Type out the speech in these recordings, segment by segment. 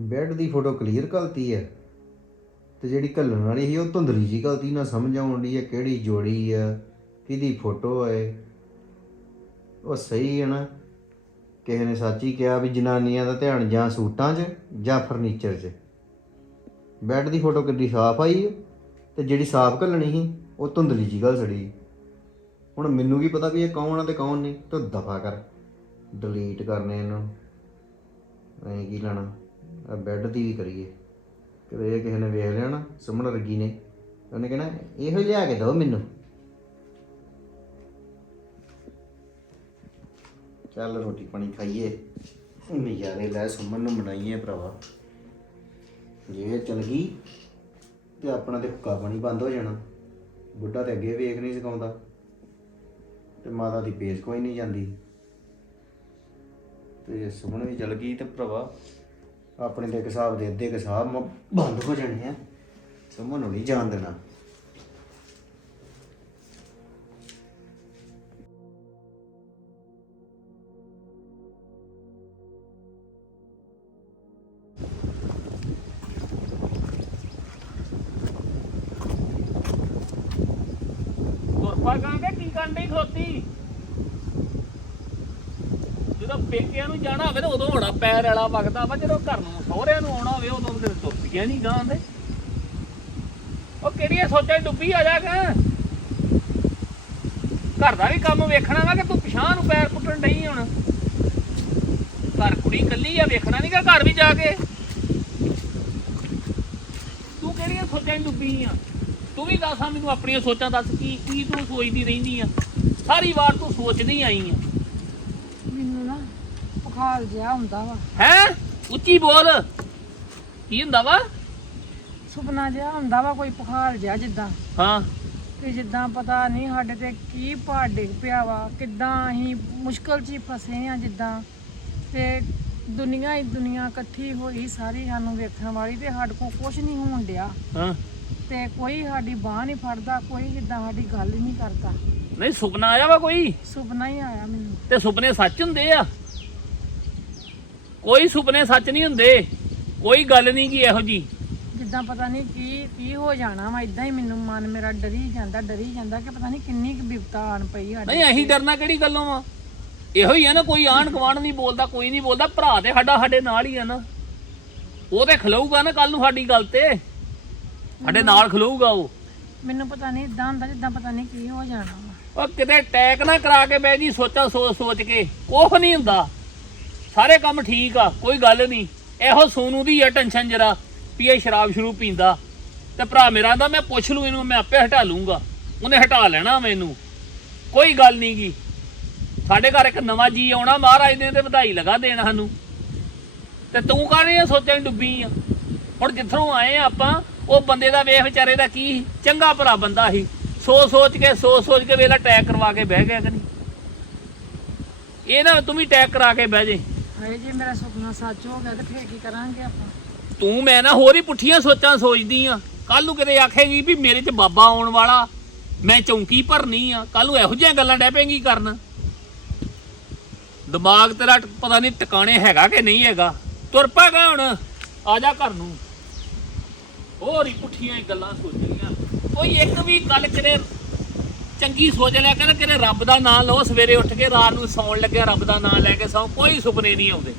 Bed ਦੀ photo clear ਕਰਤੀ ਹੈ ਤੇ ਜਿਹੜੀ ਘੱਲਣ ਵਾਲੀ ਸੀ, ਉਹ ਧੁੰਦਲੀ ਜੀ ਗਲਤੀ ਨਾ ਸਮਝ ਆਉਣ ਦੀ ਹੈ ਕਿਹੜੀ ਜੋੜੀ ਆ, ਕਿਹਦੀ ਫੋਟੋ ਹੈ ਉਹ ਸਹੀ ਹੈ ਨਾ। ਕਿਸੇ ਨੇ ਸੱਚ ਹੀ ਕਿਹਾ ਵੀ ਜਨਾਨੀਆਂ ਦਾ ਧਿਆਨ ਜਾਂ ਸੂਟਾਂ 'ਚ ਜਾਂ ਫਰਨੀਚਰ 'ਚ। ਬੈੱਡ ਦੀ ਫੋਟੋ ਕਿੱਡੀ ਸਾਫ਼ ਆਈ ਹੈ ਤੇ ਜਿਹੜੀ ਸਾਫ਼ ਘੱਲਣੀ ਸੀ, ਉਹ ਧੁੰਦਲੀ ਜੀ ਗੱਲ ਸੜੀ। ਹੁਣ ਮੈਨੂੰ ਕੀ ਪਤਾ ਵੀ ਇਹ ਕੌਣ ਆ ਤੇ ਕੌਣ ਨਹੀਂ, ਤੂੰ ਦਫਾ ਕਰ। ਡਿਲੀਟ ਕਰਨੇ ਇਹਨੂੰ। ਐਂ ਕੀ ਲੈਣਾ। ਆ ਬੈੱਡ ਦੀ ਵੀ ਕਰੀਏ। ਕਦੇ ਇਹ ਕਿਸੇ ਨੇ ਵੇਖ ਲਿਆ ਨਾ ਸੁਮਨ ਰਗੀ ਨੇ। ਉਹਨੇ ਕਹਿਣਾ, ਇਹੋ ਲਿਆ ਕੇ ਦਿਓ ਮੈਨੂੰ। ਚੱਲ ਰੋਟੀ ਪਾਣੀ ਖਾਈਏ। ਨਜ਼ਾਰੇ ਲੈ ਸੁਮਨ ਨੂੰ ਬਣਾਈਏ ਭਰਾਵਾ। ਜੇ ਇਹ ਚਲ ਗਈ, ਤੇ ਆਪਣਾ ਤੇ ਹੁੱਕਾ ਪਾਣੀ ਬੰਦ ਹੋ ਜਾਣਾ। ਬੁੱਢਾ ਤੇ ਅੱਗੇ ਵੇਖ ਨਹੀਂ ਸਿਖਾਉਂਦਾ ਤੇ ਮਾਤਾ ਦੀ ਪੇਸ ਕੋਈ ਨਹੀਂ ਜਾਂਦੀ। ਤੇ ਸੁਮਨ ਵੀ ਚਲ ਗਈ ਤੇ ਭਰਾਵਾ ਆਪਣੇ ਦੇ ਹਿਸਾਬ ਦੇ ਅੱਧੇ ਕੁ ਹਿਸਾਬ ਬੰਦ ਹੋ ਜਾਣੇ ਆ। ਸੁਮਨ ਨੂੰ ਨਹੀਂ ਜਾਣ ਦੇਣਾ। ਜਦੋਂ ਪੇਕਿਆਂ ਨੂੰ ਜਾਣਾ ਹੋਵੇ ਤਾਂ ਉਦੋਂ ਹੋਣਾ ਪੈਰ ਵਾਲਾ ਵਗਦਾ ਵਾ, ਜਦੋਂ ਘਰ ਨੂੰ ਸਹੁਰਿਆਂ ਨੂੰ ਆਉਣਾ ਹੋਵੇ ਉਦੋਂ ਤੇ ਤੁਰਪੀਆਂ ਨਹੀਂ ਗਾਂਦੇ ਉਹ ਕਿਹੜੀਆਂ ਸੋਚਾਂ 'ਚ ਡੁੱਬੀ ਆ ਜਾ ਕੇ? ਘਰ ਦਾ ਵੀ ਕੰਮ ਵੇਖਣਾ ਵਾ ਕਿ ਤੂੰ ਪਿਛਾਂ ਨੂੰ ਪੈਰ ਪੁੱਟਣ ਡਈ ਹੁਣ? ਘਰ ਕੁੜੀ ਇਕੱਲੀ ਆ, ਵੇਖਣਾ ਨਹੀਂ ਕਿ ਘਰ ਵੀ ਜਾ ਕੇ। ਤੂੰ ਕਿਹੜੀਆਂ ਸੋਚਾਂ 'ਚ ਡੁੱਬੀ ਆ? ਤੂੰ ਵੀ ਦੱਸ ਮੈਨੂੰ ਆਪਣੀਆਂ ਸੋਚਾਂ ਦੱਸ, ਕੀ ਕੀ ਤੂੰ ਸੋਚਦੀ ਰਹਿੰਦੀ ਆ? ਸਾਰੀ ਵਾਰ ਤੂੰ ਸੋਚਦੀ ਆਈ ਆ। ਬੁਖਾਰ ਜਿਹਾ ਹੁੰਦਾ ਵਾ। ਹੈ? ਉੱਚੀ ਬੋਲ। ਕੀ ਹੁੰਦਾ ਵਾ? ਸੁਪਨਾ ਜਿਹਾ ਹੁੰਦਾ ਵਾ ਕੋਈ ਬੁਖਾਰ ਜਿਹਾ ਜਿੱਦਾਂ। ਹਾਂ। ਕਿ ਜਿੱਦਾਂ ਪਤਾ ਨਹੀਂ ਸਾਡੇ ਤੇ ਕੀ ਭਾਰ ਡਿੱਗ ਪਿਆ ਵਾ ਕਿੱਦਾਂ ਅਸੀਂ ਮੁਸ਼ਕਲ 'ਚ ਹੀ ਫਸੇ ਆ ਜਿੱਦਾਂ। ਤੇ ਦੁਨੀਆ ਹੀ ਦੁਨੀਆ ਇਕੱਠੀ ਹੋਈ ਸਾਰੀ ਸਾਨੂੰ ਵੇਖਣ ਵਾਲੀ ਤੇ ਸਾਡੇ ਕੋਲ ਕੁਝ ਨਹੀਂ ਹੋਣ ਡਿਆ। ਹਾਂ। ਤੇ ਕੋਈ ਸਾਡੀ ਬਾਹ ਨਹੀਂ ਫੜਦਾ ਕੋਈ ਜਿੱਦਾਂ ਸਾਡੀ ਗੱਲ ਨਹੀਂ ਕਰਦਾ। ਨਹੀਂ ਸੁਪਨਾ ਆਇਆ ਵਾ ਕੋਈ? ਸੁਪਨਾ ਹੀ ਆਇਆ ਮੈਨੂੰ। ਤੇ ਸੁਪਨੇ ਸੱਚ ਹੁੰਦੇ ਆ। ਕੋਈ ਸੁਪਨੇ ਸੱਚ ਨਹੀਂ ਹੁੰਦੇ। ਕੋਈ ਗੱਲ ਨਹੀਂ ਕੀ ਇਹੋ ਜੀ। ਜਿੱਦਾਂ ਪਤਾ ਨਹੀਂ ਕੀ ਕੀ ਹੋ ਜਾਣਾ ਵਾ ਇਦਾਂ ਹੀ ਮੈਨੂੰ ਮਨ ਮੇਰਾ ਡਰੀ ਜਾਂਦਾ ਡਰੀ ਜਾਂਦਾ ਕਿ ਪਤਾ ਨਹੀਂ ਕਿੰਨੀ ਕੁ ਬਿਪਤਾ ਆਣ ਪਈ ਸਾਡੇ ਨਹੀਂ ਅਸੀਂ ਡਰਨਾ ਕਿਹੜੀ ਗੱਲੋਂ ਵਾ ਇਹੋ ਹੀ ਆ ਨਾ ਕੋਈ ਆਣ ਗਵਾਣ ਨਹੀਂ ਬੋਲਦਾ ਕੋਈ ਨਹੀਂ ਬੋਲਦਾ ਭਰਾ ਤੇ ਸਾਡਾ ਸਾਡੇ ਨਾਲ ਹੀ ਆ ਨਾ। ਉਹ ਤੇ ਖਲਊਗਾ ਨਾ ਕੱਲ ਨੂੰ ਸਾਡੀ ਗੱਲ ਤੇ। ਸਾਡੇ ਨਾਲ ਖਲਊਗਾ ਉਹ। ਮੈਨੂੰ ਪਤਾ ਨਹੀਂ ਇਦਾਂ ਹੁੰਦਾ ਜਿੱਦਾਂ ਪਤਾ ਨਹੀਂ ਕੀ ਹੋ ਜਾਣਾ ਵਾ। ਉਹ ਕਿਤੇ ਟੈਕ ਨਾ ਕਰਾ ਕੇ ਬਹਿ ਜੀ ਸੋਚਾਂ ਸੋਚ ਸੋਚ ਕੇ। ਕੁਛ ਨਹੀਂ ਹੁੰਦਾ। ਸਾਰੇ ਕੰਮ ਠੀਕ ਆ, ਕੋਈ ਗੱਲ ਨਹੀਂ। ਇਹੋ ਸੋਨੂ ਦੀ ਆ ਟੈਨਸ਼ਨ ਜਰਾ, ਵੀ ਇਹ ਸ਼ਰਾਬ ਸ਼ੁਰੂ ਪੀਂਦਾ। ਤੇ ਭਰਾ ਮੇਰਾ ਦਾ ਮੈਂ ਪੁੱਛ ਲੂ ਇਹਨੂੰ, ਮੈਂ ਆਪੇ ਹਟਾ ਲੂੰਗਾ। ਉਹਨੇ ਹਟਾ ਲੈਣਾ ਮੈਨੂੰ ਕੋਈ ਗੱਲ ਨਹੀਂ ਗੀ। ਸਾਡੇ ਘਰ ਇੱਕ ਨਵਾਂ ਜੀ ਆਉਣਾ, ਮਹਾਰਾਜ ਨੇ ਤੇ ਵਧਾਈ ਲਗਾ ਦੇਣ ਸਾਨੂੰ। ਤੇ ਤੂੰ ਕਾਹਨੇ ਸੋਚਾਂ ਸੋਚਣ ਡੁੱਬੀ ਆ? ਹੁਣ ਜਿੱਥੋਂ ਆਏ ਆ ਆਪਾਂ, ਉਹ ਬੰਦੇ ਦਾ ਵੇਖ ਵਿਚਾਰੇ ਦਾ ਕੀ ਸੀ? ਚੰਗਾ ਭਰਾ ਬੰਦਾ ਸੀ। ਸੋਚ ਸੋਚ ਕੇ ਸੋਚ ਸੋਚ ਕੇ ਵੇਲਾ ਟੈਕ ਕਰਵਾ ਕੇ ਬਹਿ ਗਿਆ ਕਿ ਨਹੀਂ? ਇਹ ਨਾ ਤੂੰ ਵੀ ਟੈਕ ਕਰਾ ਕੇ ਬਹਿ ਜੇ। ਹਾਏ ਜੇ ਮੇਰਾ ਸੁਪਨਾ ਸੱਚ ਹੋ ਗਿਆ ਤੇ ਫੇਰ ਕੀ ਕਰਾਂਗੇ ਆਪਾਂ? ਤੂੰ ਮੈਂ ਨਾ ਹੋਰ ਹੀ ਪੁੱਠੀਆਂ ਸੋਚਾਂ ਸੋਚਦੀ ਆ। ਕੱਲ ਨੂੰ ਕਿਤੇ ਆਖੇਗੀ ਵੀ ਮੇਰੇ 'ਚ ਬਾਬਾ ਆਉਣ ਵਾਲਾ, ਮੈਂ ਚੌਂਕੀ ਭਰਨੀ ਆ। ਕੱਲ ਨੂੰ ਇਹੋ ਜਿਹੀਆਂ ਗੱਲਾਂ ਡੈ ਪੈਂਗੀ ਕਰਨ। ਦਿਮਾਗ ਤੇਰਾ ਪਤਾ ਨਹੀਂ ਟਿਕਾਣੇ ਹੈਗਾ ਕਿ ਨਹੀਂ ਹੈਗਾ। ਤੁਰ ਪਾ ਗਾ ਹੁਣ, ਆ ਜਾ ਘਰ ਨੂੰ। ਹੋਰ ਹੀ ਪੁੱਠੀਆਂ ਹੀ ਗੱਲਾਂ ਸੋਚਣੀਆਂ। ਕੋਈ ਇੱਕ ਵੀ ਗੱਲ ਕਿਤੇ ਚੰਗੀ ਸੋਚ ਲਿਆ ਕਰ ਕਿਤੇ ਰੱਬ ਦਾ ਨਾਮ ਲਓ। ਸਵੇਰੇ ਉੱਠ ਕੇ ਰਾਤ ਨੂੰ ਸੌਣ ਲੱਗਿਆ ਰੱਬ ਦਾ ਨਾਮ ਲੈ ਕੇ ਸੌਂ। ਕੋਈ ਸੁਪਨੇ ਨਹੀਂ ਆਉਂਦੇ।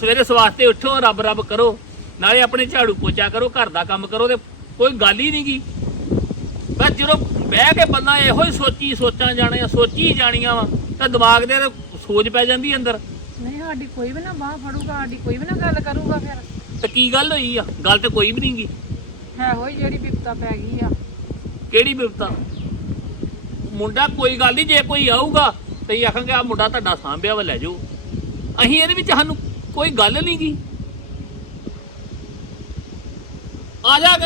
ਸਵੇਰੇ ਸਵਾਸਤੇ ਉੱਠੋ ਰੱਬ ਰੱਬ ਕਰੋ। ਨਾਲੇ ਆਪਣੇ ਝਾੜੂ ਪੋਚਾ ਕਰੋ ਘਰ ਦਾ ਕੰਮ ਕਰੋ ਤੇ ਕੋਈ ਗੱਲ ਹੀ ਨਹੀਂ ਗੀ ਬਸ ਜਦੋਂ ਬਹਿ ਕੇ ਬੰਦਾ ਇਹੋ ਹੀ ਸੋਚੀ ਸੋਚਾਂ ਜਾਣੀਆਂ ਸੋਚੀ ਜਾਣੀਆਂ ਵਾ ਤਾਂ ਦਿਮਾਗ ਦੇ ਸੋਚ ਪੈ ਜਾਂਦੀ ਅੰਦਰ। ਨਹੀਂ ਸਾਡੀ ਕੋਈ ਵੀ ਨਾ ਬਾਹ ਫੜੂਗਾ ਸਾਡੀ ਕੋਈ ਵੀ ਨਾ ਗੱਲ ਕਰੂਗਾ ਫਿਰ। ਤੇ ਕੀ ਗੱਲ ਹੋਈ ਆ? ਗੱਲ ਤੇ ਕੋਈ ਵੀ ਨਹੀਂ ਗੀ ਹੈ ਹੋਈ ਜਿਹੜੀ ਬਿਪਤਾ ਪੈ ਗਈ ਆ। ਕਿਹੜੀ ਬਿਪਤਾ? ਮੁੰਡਾ ਕੋਈ ਗੱਲ ਨਹੀਂ, ਜੇ ਕੋਈ ਆਊਗਾ ਤੇ ਇਹ ਆਖਾਂਗੇ ਆ ਮੁੰਡਾ ਤੁਹਾਡਾ ਸਾਂਭਿਆ ਵਾ, ਲੈ ਜਾਓ। ਅਸੀਂ ਇਹਦੇ ਵਿੱਚ ਸਾਨੂੰ ਕੋਈ ਗੱਲ ਨਹੀਂ ਗੀ ਆ ਜਾ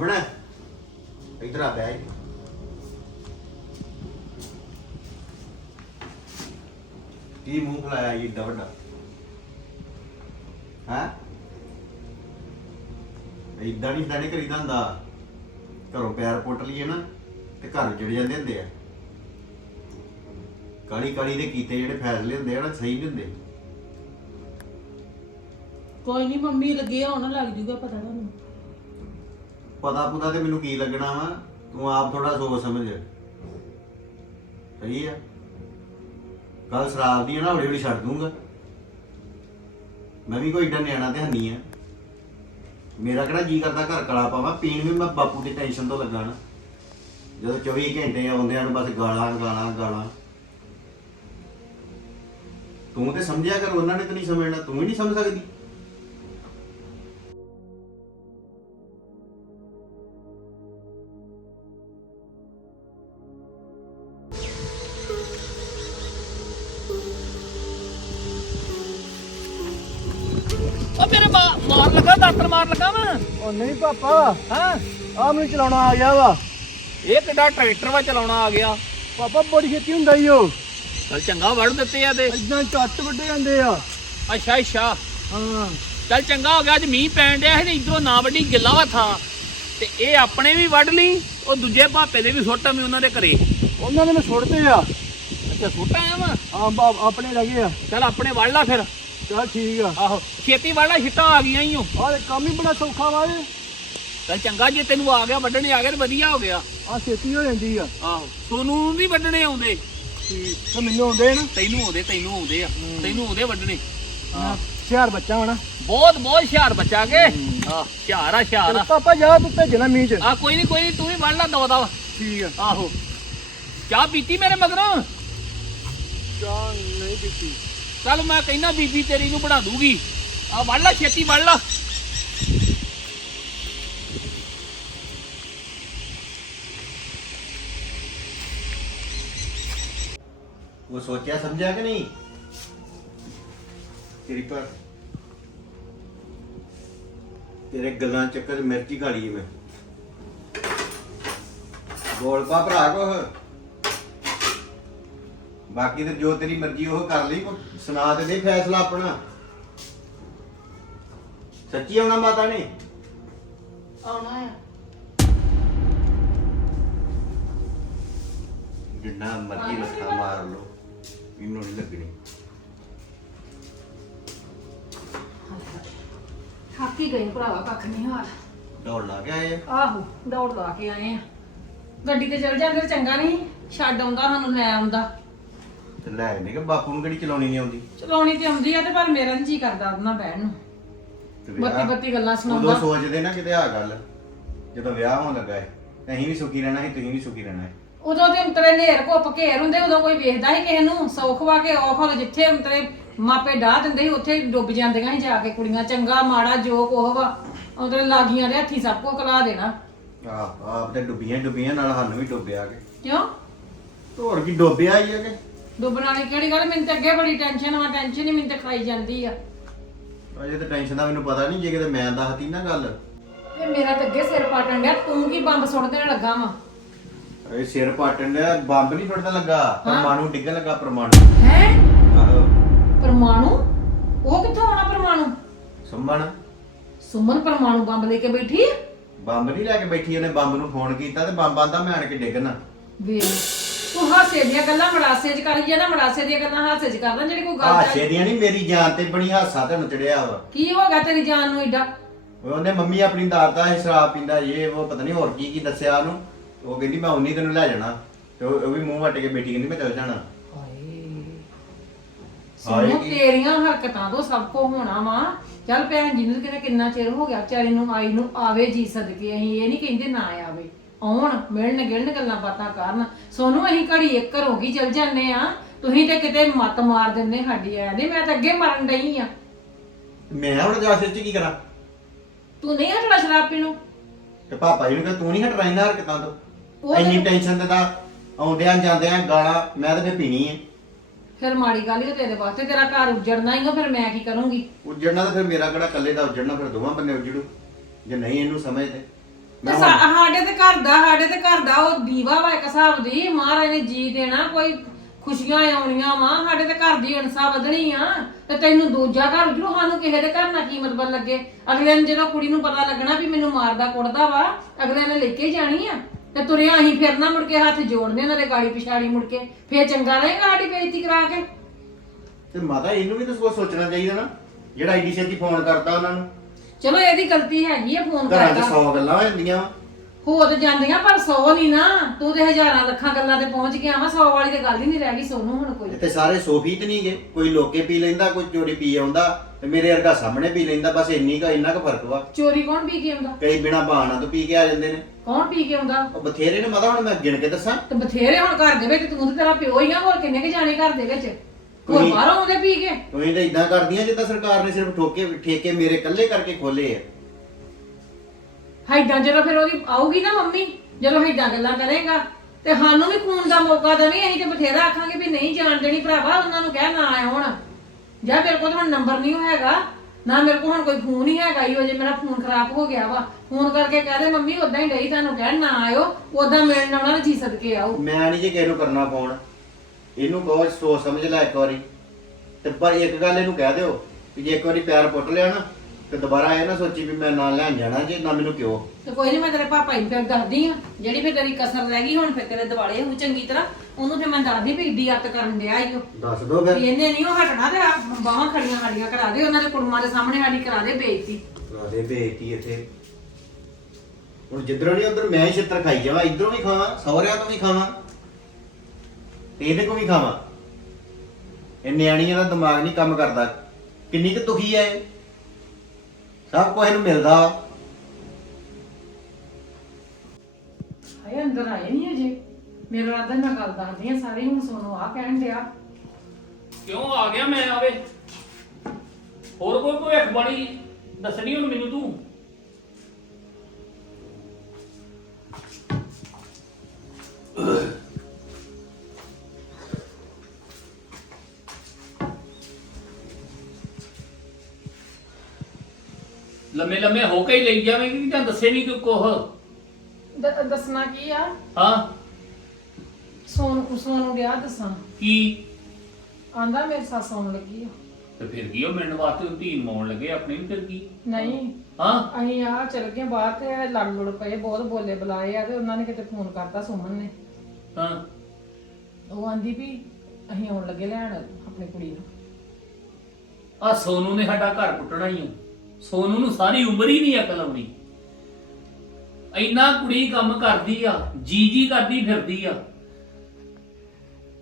ਗਾ ਇਧਰ ਆ ਬੈਠ ਕੀ ਮੂੰਹ ਖਲਾਇਆ ਇਹ ਏਡਾ ਵੱਡਾ? ਹਾਂ? ਇਦਾਂ ਨਹੀਂ ਦਾਣੇ ਕਰੀਦਾ ਹੁੰਦਾ। ਘਰੋਂ ਪੈਰ ਪੁੱਟ ਲਈਏ ਨਾ, ਤੇ ਘਰ ਜੜ ਜਾਂਦੇ ਹੁੰਦੇ ਆ। ਕਾਲੀ ਕਾਲੀ ਦੇ ਕੀਤੇ ਜਿਹੜੇ ਫੈਸਲੇ ਹੁੰਦੇ ਆ ਨਾ, ਸਹੀ ਨਹੀਂ ਹੁੰਦੇ। ਕੋਈ ਨਹੀਂ ਮੰਮੀ ਲੱਗੇ ਹੋਣ ਲੱਗ ਜੂਗਾ, ਪਤਾ ਤੁਹਾਨੂੰ ਪਤਾ ਪੁਤਾ ਤੇ ਮੈਨੂੰ ਕੀ ਲੱਗਣਾ ਵਾ? ਤੂੰ ਆਪ ਥੋੜਾ ਸੋਚ ਸਮਝ। ਸਹੀ ਆ? ਕੱਲ ਸ਼ਰਾਬ ਦੀ ਆ ਨਾ ਹੌਲੀ ਹੌਲੀ ਛੱਡ ਦੂੰਗਾ। ਮੈਂ ਵੀ ਕੋਈ ਏਡਾ ਨਿਆਣਾ ਤੇ ਹੰਨੀ ਆ। ਮੇਰਾ ਕਿਹੜਾ ਜੀ ਕਰਦਾ ਘਰ ਕਲਾ ਪਾਵਾਂ? ਪੀਣ ਵੀ ਮੈਂ ਬਾਪੂ ਦੀ ਟੈਨਸ਼ਨ ਤੋਂ ਲੱਗਾ ਨਾ। ਜਦੋਂ 24 ਘੰਟੇ ਆਉਂਦੇ ਹਨ ਬਸ ਗਾਲਾਂ ਗਾਲਾਂ ਗਾਲਾਂ। ਤੂੰ ਤੇ ਸਮਝਿਆ ਕਰ, ਉਹਨਾਂ ਨੇ ਤਾਂ ਨਹੀਂ ਸਮਝਣਾ। ਤੂੰ ਹੀ ਨਹੀਂ ਸਮਝ ਸਕਦੀ। ਉਹ ਨਹੀਂ ਪਾਪਾ। ਹਾਂ ਆ ਮੈਨੂੰ ਚਲਾਉਣਾ ਆ ਗਿਆ ਵਾ। ਇਹ ਕਿੱਡਾ ਟਰੈਕਟਰ ਵਾ ਚਲਾਉਣਾ ਆ ਗਿਆ। ਪਾਪਾ ਬੜੀ ਛੇਤੀ ਹੁੰਦਾ ਈ ਉਹ। ਚੱਲ ਚੰਗਾ ਵੜ ਦਿੱਤੇ ਆ ਤੇ। ਇਦਾਂ ਚੱਟ ਵੱਡੇ ਜਾਂਦੇ ਆ। ਅੱਛਾ ਅੱਛਾ। ਹਾਂ। ਚੱਲ ਚੰਗਾ ਹੋ ਗਿਆ ਅੱਜ ਮੀਂਹ ਪੈਣ ਡਿਆ ਸੀ ਇਧਰੋਂ ਨਾ ਵੱਡੀ ਗਿੱਲਾ ਵਾ ਥਾਂ। ਤੇ ਇਹ ਆਪਣੇ ਵੀ ਵੱਢ ਲਈ ਉਹ ਦੂਜੇ ਭਾਪੇ ਦੇ ਵੀ ਸੁੱਟ ਮੈਂ ਉਹਨਾਂ ਦੇ ਘਰੇ। ਉਹਨਾਂ ਨੇ ਮੈਂ ਛੋੜਤੇ ਆ। ਅੱਛਾ ਸੁੱਟ ਆਇਆ ਵਾ? ਆ ਆਪਣੇ ਲੱਗੇ ਆ। ਚੱਲ ਆਪਣੇ ਵੱਢ ਲਾ ਫਿਰ। ਚਲ ਠੀਕ ਆ। ਆਹੋ ਖੇਤੀ ਵਾਲਾ ਛਿੱਟਾਂ ਆ ਗਈਆਂ ਈ ਓ। ਆਹ ਕੰਮ ਹੀ ਬੜਾ ਸੌਖਾ ਵਾ ਇਹ। ਚੱਲ ਚੰਗਾ ਜੇ ਤੈਨੂੰ ਆ ਗਿਆ ਵੱਢਣੇ ਆ ਗਏ ਤੇ ਵਧੀਆ ਹੋ ਗਿਆ। ਆ ਛੇਤੀ ਹੋ ਜਾਂਦੀ ਆ। ਆਹੋ ਸੋਨੂੰ ਨੂੰ ਨਹੀਂ ਵੱਢਣੇ ਆਉਂਦੇ। ਠੀਕ ਤੇ ਮੈਨੂੰ ਆਉਂਦੇ ਨਾ। ਤੈਨੂੰ ਆਉਂਦੇ ਤੈਨੂੰ ਆਉਂਦੇ ਆ। ਤੈਨੂੰ ਆਉਂਦੇ ਵੱਢਣੇ। ਹਾਂ ਹੁਸ਼ਿਆਰ ਬੱਚਾ ਹੋਣਾ ਬਹੁਤ ਬਹੁਤ ਹੁਸ਼ਿਆਰ ਬੱਚਾ ਕੇ। ਆ ਹੁਸ਼ਿਆਰ ਆ ਹੁਸ਼ਿਆਰ ਆ। ਪਾਪਾ ਜਾ ਤੂੰ ਭੇਜਣਾ ਮੀਂਹ ਚ। ਆ ਕੋਈ ਨਹੀਂ ਕੋਈ ਨੀ ਤੂੰ ਵੀ ਵੱਢ ਲਾ ਦੋ ਦਾ। ਠੀਕ ਆ। ਆਹੋ। ਚਾਹ ਪੀਤੀ ਮੇਰੇ ਮਗਰੋਂ? ਚਾਹ ਨਹੀਂ ਪੀਤੀ। ਚੱਲ ਮੈਂ ਕਹਿੰਦਾ ਬੀਬੀ ਤੇਰੀ ਨੂੰ ਬਣਾ ਦੂਗੀ। ਆ ਵੱਢ ਲਾ ਛੇਤੀ ਵੱਢ ਲਾ। ਉਹ ਸੋਚਿਆ, ਸਮਝਿਆ ਕਿ ਨਹੀਂ? ਤੇਰੀ ਪਰ ਤੇਰੇ ਗੱਲਾਂ ਚੱਕਰ 'ਚ ਮਿਰਚੀ ਖਾਲੀ ਮੈਂ। ਬੋਲ ਪਾ ਭਰਾ ਕੋ ਬਾਕੀ ਤੇ ਜੋ ਤੇਰੀ ਮਰਜ਼ੀ ਉਹ ਕਰ ਲਈ ਕੋ ਸੁਣਾ ਤੇ ਦੇ ਫੈਸਲਾ ਆਪਣਾ। ਸੱਚੀ ਆਉਣਾ ਮਾਤਾ ਨੇ? ਆਉਣਾ ਆ। ਜਿੰਨਾ ਮਰਜ਼ੀ ਲੱਖਾਂ ਮਾਰ ਲਓ ਇਹਨੂੰ ਨਹੀਂ ਲੱਗਣੀ। ਥੱਕ ਹੀ ਗਏ ਭਰਾਵਾ ਕੱਖ ਨਹੀਂ ਹਾਲ। ਦੌੜ ਲਾ ਕੇ ਆਏ ਆ। ਆਹੋ ਦੌੜ ਲਾ ਕੇ ਆਏ ਆ। ਗੱਡੀ ਤੇ ਚਲ ਜਾਂਦੇ ਤਾਂ ਚੰਗਾ ਨਹੀਂ ਛੱਡ ਆਉਂਦਾ ਸਾਨੂੰ ਲੈ ਆਉਂਦਾ। ਤੇ ਲੈ ਨਹੀਂ ਕਿ ਬਾਪੂ ਨੂੰ ਕਿਹੜੀ ਚਲਾਉਣੀ ਨਹੀਂ ਆਉਂਦੀ? ਚਲਾਉਣੀ ਤੇ ਆਉਂਦੀ ਆ ਤੇ ਪਰ ਮੇਰਾ ਨੀ ਜੀ ਕਰਦਾ ਉਹਨਾਂ ਬਹਿਣ ਨੂੰ। ਤੇ ਬੱਤੀ ਵਿਆਹ- ਬੱਤੀ ਗੱਲਾਂ ਉਦੋਂ ਸੁਣਾਉਂਦਾ। ਸੋਚਦੇ ਨਾ ਕਿਤੇ ਆ ਗੱਲ ਜਦੋਂ ਵਿਆਹ ਹੋਣ ਲੱਗਾ ਹੈ ਅਸੀਂ ਵੀ ਸੁਖੀ ਰਹਿਣਾ ਹੈ ਤੁਸੀਂ ਵੀ ਸੁਖੀ ਰਹਿਣਾ ਹੈ ਉਦੋਂ ਤੇ ਉਂਤਰੇ ਨੇਰ ਘੁੱਪ ਘੇਰ ਹੁੰਦੇ ਉਦੋਂ ਕੋਈ ਵੇਖਦਾ ਸੀ ਕਿਸੇ ਨੂੰ ਸੌਖ ਵਾ ਕੇ ਔਖ ਹੋਲ ਜਿੱਥੇ ਉਂਤਰੇ ਮਾਪੇ ਡਾਹ ਦਿੰਦੇ ਸੀ ਉੱਥੇ ਹੀ ਡੁੱਬ ਜਾਂਦੀਆਂ ਸੀ ਜਾ ਕੇ ਕੁੜੀਆਂ ਚੰਗਾ ਮਾੜਾ ਜੋ ਕੋਹ ਵਾ ਉਂਤਰੇ ਲਾਗੀਆਂ ਦੇ ਹੱਥੀ ਸਭ ਕੋ ਕਲਾ ਦੇਣਾ। ਆਹ ਆਪ ਤੇ ਡੁੱਬੀਆਂ ਡੁੱਬੀਆਂ ਨਾਲ ਸਾਨੂੰ ਵੀ ਡੁੱਬਿਆ ਕੇ। ਕਿਉਂ? ਹੋਰ ਕੀ ਡੁੱਬਿਆ ਹੀ ਆ ਕਿ? ਡੁੱਬਣ ਵਾਲੀ ਕਿਹੜੀ ਗੱਲ? ਮੈਨੂੰ ਤੇ ਅੱਗੇ ਬੜੀ ਟੈਨਸ਼ਨ ਵਾ ਟੈਨਸ਼ਨ ਹੀ ਮੈਨੂੰ ਤੇ ਖਾਈ ਜਾਂਦੀ ਆ। ਅਜੇ ਤਾਂ ਟੈਨਸ਼ਨ ਦਾ ਮੈਨੂੰ ਪਤਾ ਨਹੀਂ ਜੇ ਕਿਤੇ ਮੈਂ ਦੱਸਤੀ ਨਾ ਗੱਲ। ਇਹ ਮੇਰਾ ਤੇ ਅੱਗੇ ਸਿਰ ਪਾਟਣ ਡਿਆ ਤੂੰ ਕੀ ਬੰਬ ਸੁੱਟ ਦੇਣ ਲੱਗਾ ਵਾ? ਇਹ ਸਿਰ ਪਾਟਣ ਦਾ ਬੰਬ ਨਹੀਂ ਫੜਦਾ ਲੱਗਾ ਪਰਮਾਣੂ ਡਿੱਗਣ ਲੱਗਾ ਪਰਮਾਣੂ। ਹੈ? ਆਹੋ। ਪਰਮਾਣੂ? ਉਹ ਕਿੱਥੋਂ ਆਉਣਾ ਪਰਮਾਣੂ? ਸੰਮਣ ਸੁਮਨ ਪਰਮਾਣੂ ਬੰਬ ਲੈ ਕੇ ਬੈਠੀ ਆ? ਬੰਬ ਨਹੀਂ ਲੈ ਕੇ ਬੈਠੀ ਉਹਨੇ ਬੰਬ ਨੂੰ ਫੋਨ ਕੀਤਾ ਤੇ ਬੰਬ ਆਂਦਾ ਮੈਂ ਆਣ ਕੇ ਡਿੱਗਣਾ। ਵੇ ਤੂੰ ਹਾਸੇ ਦੀਆਂ ਗੱਲਾਂ ਮੜਾਸੇ 'ਚ ਕਰੀ ਜਾਂਦਾ ਮੜਾਸੇ ਦੀਆਂ ਗੱਲਾਂ ਹਾਸੇ 'ਚ ਕਰਦਾ ਜਿਹੜੀ ਕੋਈ ਗੱਲ ਹਾਸੇ ਦੀਆਂ ਨਹੀਂ ਮੇਰੀ ਜਾਨ ਤੇ ਬਣੀ ਹਾਸਾ ਤੈਨੂੰ ਚੜਿਆ ਵਾ। ਕੀ ਹੋ ਗਿਆ ਤੇਰੀ ਜਾਨ ਨੂੰ ਏਡਾ? ਉਹ ਉਹਨੇ ਮੰਮੀ ਆਪਣੀ ਦਾਦਾ ਇਹ ਸ਼ਰਾਬ ਪੀਂਦਾ ਇਹ ਉਹ ਪਤਾ ਨਹੀਂ ਹੋਰ ਕੀ ਕੀ ਦੱਸਿਆ ਉਹਨੂੰ। ਉਹ ਕਹਿੰਦੀ ਮੈਂ ਉਨੀ ਤੈਨੂੰ ਲੈ ਜਾਣਾ। ਤੇ ਉਹ ਉਹ ਵੀ ਮੂੰਹ ਵੱਟ ਕੇ ਬੇਟੀ ਕਹਿੰਦੀ ਮੈਂ ਚੱਲ ਜਾਣਾ। ਹਾਏ। ਕੀ- ਤੇਰੀਆਂ ਹਰਕਤਾਂ ਤੋਂ ਸਭ ਕੋ ਹੋਣਾ ਵਾ। ਚੱਲ ਭੈਣ ਜੀ ਨੂੰ ਕਿਤੇ ਕਿੰਨਾ ਚਿਰ ਹੋ ਗਿਆ ਵਿਚਾਰੀ ਨੂੰ ਆਈ ਨੂੰ ਆਵੇ ਜੀ ਸਦਕੇ ਅਸੀਂ ਇਹ ਨਹੀਂ ਕਹਿੰਦੇ ਨਾ ਆਵੇ। ਆਉਣ ਮਿਲਣ ਗਿਲਣ ਗੱਲਾਂ ਬਾਤਾਂ ਕਰਨ। ਸੋਨੂੰ ਅਸੀਂ ਘੜੀ ਇੱਕ ਘਰੋਂ ਕੀ ਚਲ ਜਾਂਦੇ ਆ। ਤੁਸੀਂ ਤੇ ਕਿਤੇ ਮੱਤ ਮਾਰ ਦਿੰਦੇ ਸਾਡੀ ਆ ਨਹੀਂ ਮੈਂ ਤਾਂ ਅੱਗੇ ਮਰਨ ਡਈ ਆ। ਮੈਂ ਹੁਣ ਜਾ ਸਿਰ ਚ ਕੀ ਕਰਾਂ? ਤੂੰ ਨਹੀਂ ਹਟਣਾ ਸ਼ਰਾਬ ਪੀਣੋਂ ਤੇ ਪਾਪਾ ਜੀ ਨੂੰ ਕਹ ਤੂੰ ਨਹੀਂ ਹਟ ਰਹਿੰਦਾ ਹਰਕਤਾਂ ਤੋਂ। ਉਹ ਇੰਨੀ ਤੇ- ਟੈਨਸ਼ਨ ਤੇ ਤਾਂ ਆਉਂਦਿਆਂ ਜਾਂਦਿਆਂ ਗਾਲਾਂ ਮੈਂ ਤਾਂ ਫੇ ਪੀਣੀ ਹੈ ਫਿਰ ਮਾੜੀ ਗੱਲ ਹੀ ਆ ਤੇਰੇ ਵਾਸਤੇ। ਤੇਰਾ ਘਰ ਉੱਜੜਨਾ ਹੀ ਆ ਫਿਰ ਮੈਂ ਕੀ ਕਰੂੰਗੀ? ਉੱਜੜਨਾ ਤਾਂ ਫਿਰ ਮੇਰਾ ਕਿਹੜਾ ਇਕੱਲੇ ਦਾ ਉੱਜੜਨਾ ਫਿਰ ਦੋਵਾਂ ਬੰਨੇ ਉੱਜੜੂ। ਜੇ ਨਹੀਂ ਇਹਨੂੰ ਸਮਝਦੇ। ਤੇ ਸਾ- ਸਾਡੇ ਤੇ ਘਰ ਦਾ ਸਾਡੇ ਤੇ ਘਰ ਦਾ ਉਹ ਦੀਵਾ ਵਾ ਇੱਕ ਹਿਸਾਬ ਦੀ ਮਹਾਰਾਜ ਨੇ ਜੀ ਦੇਣਾ ਕੋਈ ਖੁਸ਼ੀਆਂ ਆਉਣੀਆਂ ਵਾ ਸਾਡੇ ਤੇ ਘਰ ਦੀ ਅਣਸਾ ਵਧਣੀ ਆ। ਤੇ ਤੈਨੂੰ ਦੂਜਾ ਘਰ ਜਦੋਂ ਸਾਨੂੰ ਕਿਸੇ ਦੇ ਘਰ ਨਾਲ ਕੀ ਮਤਲਬ ਲੱਗੇ? ਅਗਲੇ ਨੂੰ ਜਦੋਂ ਕੁੜੀ ਨੂੰ ਪਤਾ ਲੱਗਣਾ ਵੀ ਮੈਨੂੰ ਮਾਰਦਾ ਕੁੱਟਦਾ ਵਾ ਅਗਲੇ ਨੇ ਲੈ ਕੇ ਜਾਣੀ ਆ। ਤੇ ਤੁਰਿਆ ਅਸੀਂ ਫਿਰਨਾ ਮੁੜ ਕੇ ਹੱਥ ਜੋੜਨੇ ਦੇ ਗਾੜੀ ਪਿਛਾੜੀ ਮੁੜ ਕੇ। ਫੇਰ ਚੰਗਾ ਰਹੇਗਾ ਸਾਡੀ ਬੇਇੱਜ਼ਤੀ ਕਰਾ ਕੇ? ਤੇ ਮਾਤਾ ਇਹਨੂੰ ਵੀ ਤਾਂ ਸੋਚਣਾ ਚਾਹੀਦਾ ਨਾ ਜਿਹੜਾ ਐਡੀ ਛੇਤੀ ਫੋਨ ਕਰਦਾ ਉਹਨਾਂ ਨੂੰ। ਚਲੋ ਇਹਦੀ ਗਲਤੀ ਹੈਗੀ ਆ ਫੋਨ ਘਰਾਂ 'ਚ ਕਰਦਾ। 100 ਗੱਲਾਂ ਹੋ ਜਾਂਦੀਆਂ। ਹੋ ਤੇ ਜਾਂਦੀਆਂ ਪਰ 100 ਨਹੀਂ ਨਾ। ਤੂੰ ਤੇ ਹਜ਼ਾਰਾਂ ਲੱਖਾਂ ਗੱਲਾਂ ਤੇ ਪਹੁੰਚ ਗਿਆ ਵਾ 100 ਵਾਲੀ ਤੇ ਗੱਲ ਹੀ ਨਹੀਂ ਰਹਿ ਗਈ ਸੋਨੂੰ ਹੁਣ ਕੋਈ। ਇੱਥੇ ਸਾਰੇ ਸੋਫੀ ਤੇ ਨਹੀਂ ਗਏ। ਕੋਈ ਲੋਕੇ ਪੀ ਲੈਂਦਾ ਕੋਈ ਚੋਰੀ ਪੀ ਆਉਂਦਾ ਤੇ ਮੇਰੇ ਵਰਗਾ ਸਾਹਮਣੇ ਪੀ ਲੈਂਦਾ ਬਸ ਇੰਨੀ ਕਾ ਇੰਨਾ ਕੁ ਫ਼ਰਕ ਵਾ। ਚੋਰੀ ਕੌਣ ਪੀ ਕੇ ਆਉਂਦਾ? ਕਈ ਬਿਨਾ ਬਹਾਨਾ ਤੋਂ ਪੀ ਕੇ ਆ ਜਾਂਦੇ ਨੇ। ਕੌਣ ਪੀ ਕੇ ਆਉਂਦਾ? ਉਹ ਬਥੇਰੇ ਨੇ ਮਾਤਾ ਹੁਣ ਮੈਂ ਗਿਣ ਕੇ ਦੱਸਾਂ। ਤੇ ਬਥੇਰੇ ਹੁਣ ਘਰ ਦੇ ਵਿੱਚ ਤੂੰ ਤੇ ਤੇਰਾ ਪਿਓ ਹੀ ਆ ਹੋਰ ਕਿੰਨੇ ਕੇ ਜਾਣੇ ਘਰ ਦੇ ਵਿੱਚ? ਹੋਰ ਕੋਈ- ਬਾਹਰੋਂ ਆਉਂਦੇ ਪੀ ਕੇ? ਤੁਸੀਂ ਤਾਂ ਇਦਾਂ ਕਰਦੀਆਂ ਜਿੱਦਾਂ ਸਰਕਾਰ ਨੇ ਸਿਰਫ ਠੋਕੇ ਠੇਕੇ ਮੇਰੇ ਇਕੱਲੇ ਕਰਕੇ ਖੋਲੇ ਆ। ਹਾਈਡਾਂ ਜਦੋਂ ਫਿਰ ਉਹਦੀ ਆਊਗੀ ਨਾ ਮੰਮੀ ਜਦੋਂ ਹਾਈਡਾਂ ਗੱਲਾਂ ਕਰੇਗਾ ਤੇ ਸਾਨੂੰ ਵੀ ਖੂਨ ਦਾ ਮੌਕਾ ਦੇਣੀ ਅਸੀਂ ਤੇ ਬਥੇਰਾ ਆਖਾਂਗੇ ਵੀ ਨਹੀਂ ਜਾਣ ਦੇਣੀ ਭਰਾਵਾ ਉਹਨਾਂ ਨੂੰ ਕਹਿ ਨਾ ਆਉਣ ਜਾਂ ਮੇਰੇ ਕੋਲ ਤਾਂ ਹੁਣ ਨੰਬਰ ਨਹੀਂ ਹੈਗਾ ਨਾ ਮੇਰੇ ਕੋਲ ਹੁਣ ਕੋਈ ਫੋਨ ਹੀ ਹੈਗਾ ਹੀ ਉਹ ਜੇ ਮੇਰਾ ਫੋਨ ਖਰਾਬ ਹੋ ਗਿਆ ਵਾ। ਫੋਨ ਕਰਕੇ ਕਹਦੇ ਮੰਮੀ ਉਦਾਂ ਹੀ ਡਈ ਤੁਹਾਨੂੰ ਕਹਿਣ ਨਾ ਆਇਓ ਉਦਾਂ ਮਿਲਣ ਆਉਣਾ ਤੇ ਜੀ ਸਦਕੇ ਆਓ। ਮੈਂ ਨਹੀਂ ਜੇ ਕਿਸੇ ਨੂੰ ਕਰਨਾ ਫੋਨ। ਇਹਨੂੰ ਬਹੁਤ ਸੋਚ ਸਮਝ ਲੈ ਇੱਕ ਵਾਰੀ। ਤੇ ਪਰ ਇੱਕ ਗੱਲ ਇਹਨੂੰ ਕਹਿ ਦਿਓ ਕਿ ਜੇ ਇੱਕ ਵਾਰੀ ਪਿਆਰ ਪੁੱਟ ਲਿਆ ਨਾ ਤੇ ਦੁਬਾਰਾ ਇਹ ਨਾ ਸੋਚੀ ਵੀ ਮੈਂ ਨਾਲ ਲੈਣ ਜਾਣਾ ਜੇ ਨਾ ਮੈਨੂੰ ਕਿਉਂ? ਤੇ ਕੋਈ ਨਹੀਂ ਮੈਂ ਤੇਰੇ ਪਾਪਾ ਨੂੰ ਫਿਰ ਦੱਸਦੀ ਆ ਜਿਹੜੀ ਫਿਰ ਤੇਰੀ ਕਸਰ ਰਹਿ ਗਈ ਹੁਣ ਫਿਰ ਤੇਰੇ ਦਿਵਾਲੇ ਹੋ ਚੰਗੀ ਤਰ੍ਹਾਂ ਉਹਨੂੰ ਫਿਰ ਮੈਂ ਦੱਸਦੀ ਵੀ ਇੱਡੀ ਅੱਤ ਕਰਨ ਡਿਆ ਈ ਉਹ ਦੱਸ ਦੋ ਫਿਰ। ਵੀ ਇਹਨੇ ਨਹੀਂ ਉਹ ਹਟਣਾ ਤੇ ਬਾਹਾਂ ਖੜੀਆਂ ਸਾਡੀਆਂ ਕਰਾ ਦੇ ਉਹਨਾਂ ਦੇ ਕੁੜਮਾਂ ਦੇ ਸਾਹਮਣੇ ਸਾਡੀ ਕਰਾ ਦੇ ਬੇਇੱਜ਼ਤੀ। ਰਾਦੇ ਬੇਇੱਜ਼ਤੀ ਇੱਥੇ। ਹੁਣ ਜਿੱਧਰੋਂ ਨਹੀਂ ਉਧਰ ਮੈਂ ਹੀ ਛਿੱਤਰ ਖਾਈ ਜਾਵਾਂ ਇਧਰੋਂ ਵੀ ਖਾਵਾਂ ਸਹੁਰਿਆਂ ਤੋਂ ਵੀ ਖਾਵਾਂ। ਤੇ ਇਹਦੇ ਕੋਲ ਵੀ ਖਾਵਾਂ। ਇਹ ਨਿਆਣੀਆਂ ਦਾ ਦਿਮਾਗ ਨਹੀਂ ਕੰਮ ਕਰਦਾ। ਕਿੰਨੀ ਕੁ ਦੁਖੀ ਹੈ ਇਹ? ਸਭ ਕੁਝ ਇਹਨੂੰ ਮਿਲਦਾ। ਹਾਏ ਅੰਦਰ ਆਏ ਨਹੀਂ ਅਜੇ। ਮੇਰਾ ਰਾਦਾ ਮੈਂ ਗੱਲ ਦੱਸਦੀ ਆ ਸਾਰੇ ਹੁਣ ਸੋਨੂੰ ਆ ਕਹਿਣ ਡਿਆ। ਕਿਉਂ ਆ ਗਿਆ ਮੈਂ ਆਵੇ? ਹੋਰ ਕੋਈ ਭਵਿੱਖ ਬਾਣੀ ਦੱਸਣੀ ਹੁਣ ਮੈਨੂੰ ਤੂੰ? ਲੰਮੇ ਹੋ ਕੇ ਹੀ ਲਈ ਜਾਵੇਂਗੀ ਜਾਂ ਦੱਸੇ ਨਹੀਂ ਕਿ ਕੋਹ ਦ- ਦੱਸਣਾ ਕੀ ਆ? ਹਾਂ। ਸੋਨੂੰ ਸੋਨੂੰ ਵਿਆਹ ਦੱਸਾਂ। ਕੀ? ਆਂਦਾ ਮੇਰੀ ਸੱਸ ਆਉਣ ਲੱਗੀ ਆ। ਤੇ ਫਿਰ ਕੀ ਉਹ ਮਿਲਣ ਵਾਸਤੇ ਉਹ ਧੀ ਮਾਉਣ ਲੱਗੇ ਆਪਣੀ ਫਿਰ ਕੀ? ਨਹੀਂ। ਹਾਂ। ਅਸੀਂ ਆ ਚਲ ਗਏ ਬਾਹਰ ਤੇ ਲੜ ਲੁੜ ਪਏ ਬਹੁਤ ਬੋਲੇ ਬੁਲਾਏ ਆ ਤੇ ਉਹਨਾਂ ਨੇ ਕਿਤੇ ਫੋਨ ਕਰਤਾ ਸੁਮਨ ਨੇ। ਹਾਂ। ਉਹ ਆਂਦੀ ਵੀ ਅਸੀਂ ਆਉਣ ਲੱਗੇ ਲੈਣ ਆਪਣੀ ਕੁੜੀ ਨੂੰ। ਆ ਸੋਨੂ ਨੇ ਸਾਡਾ ਘਰ ਪੁੱਟਣਾ ਹੀ ਆ ਸੋਨੂ ਨੂੰ ਸਾਰੀ ਉਮਰ ਹੀ ਨਹੀਂ ਅਕਲ ਆਉਣੀ। ਇੰਨਾ ਕੁੜੀ ਕੰਮ ਕਰਦੀ ਆ ਜੀ ਜੀ ਕਰਦੀ ਫਿਰਦੀ ਆ।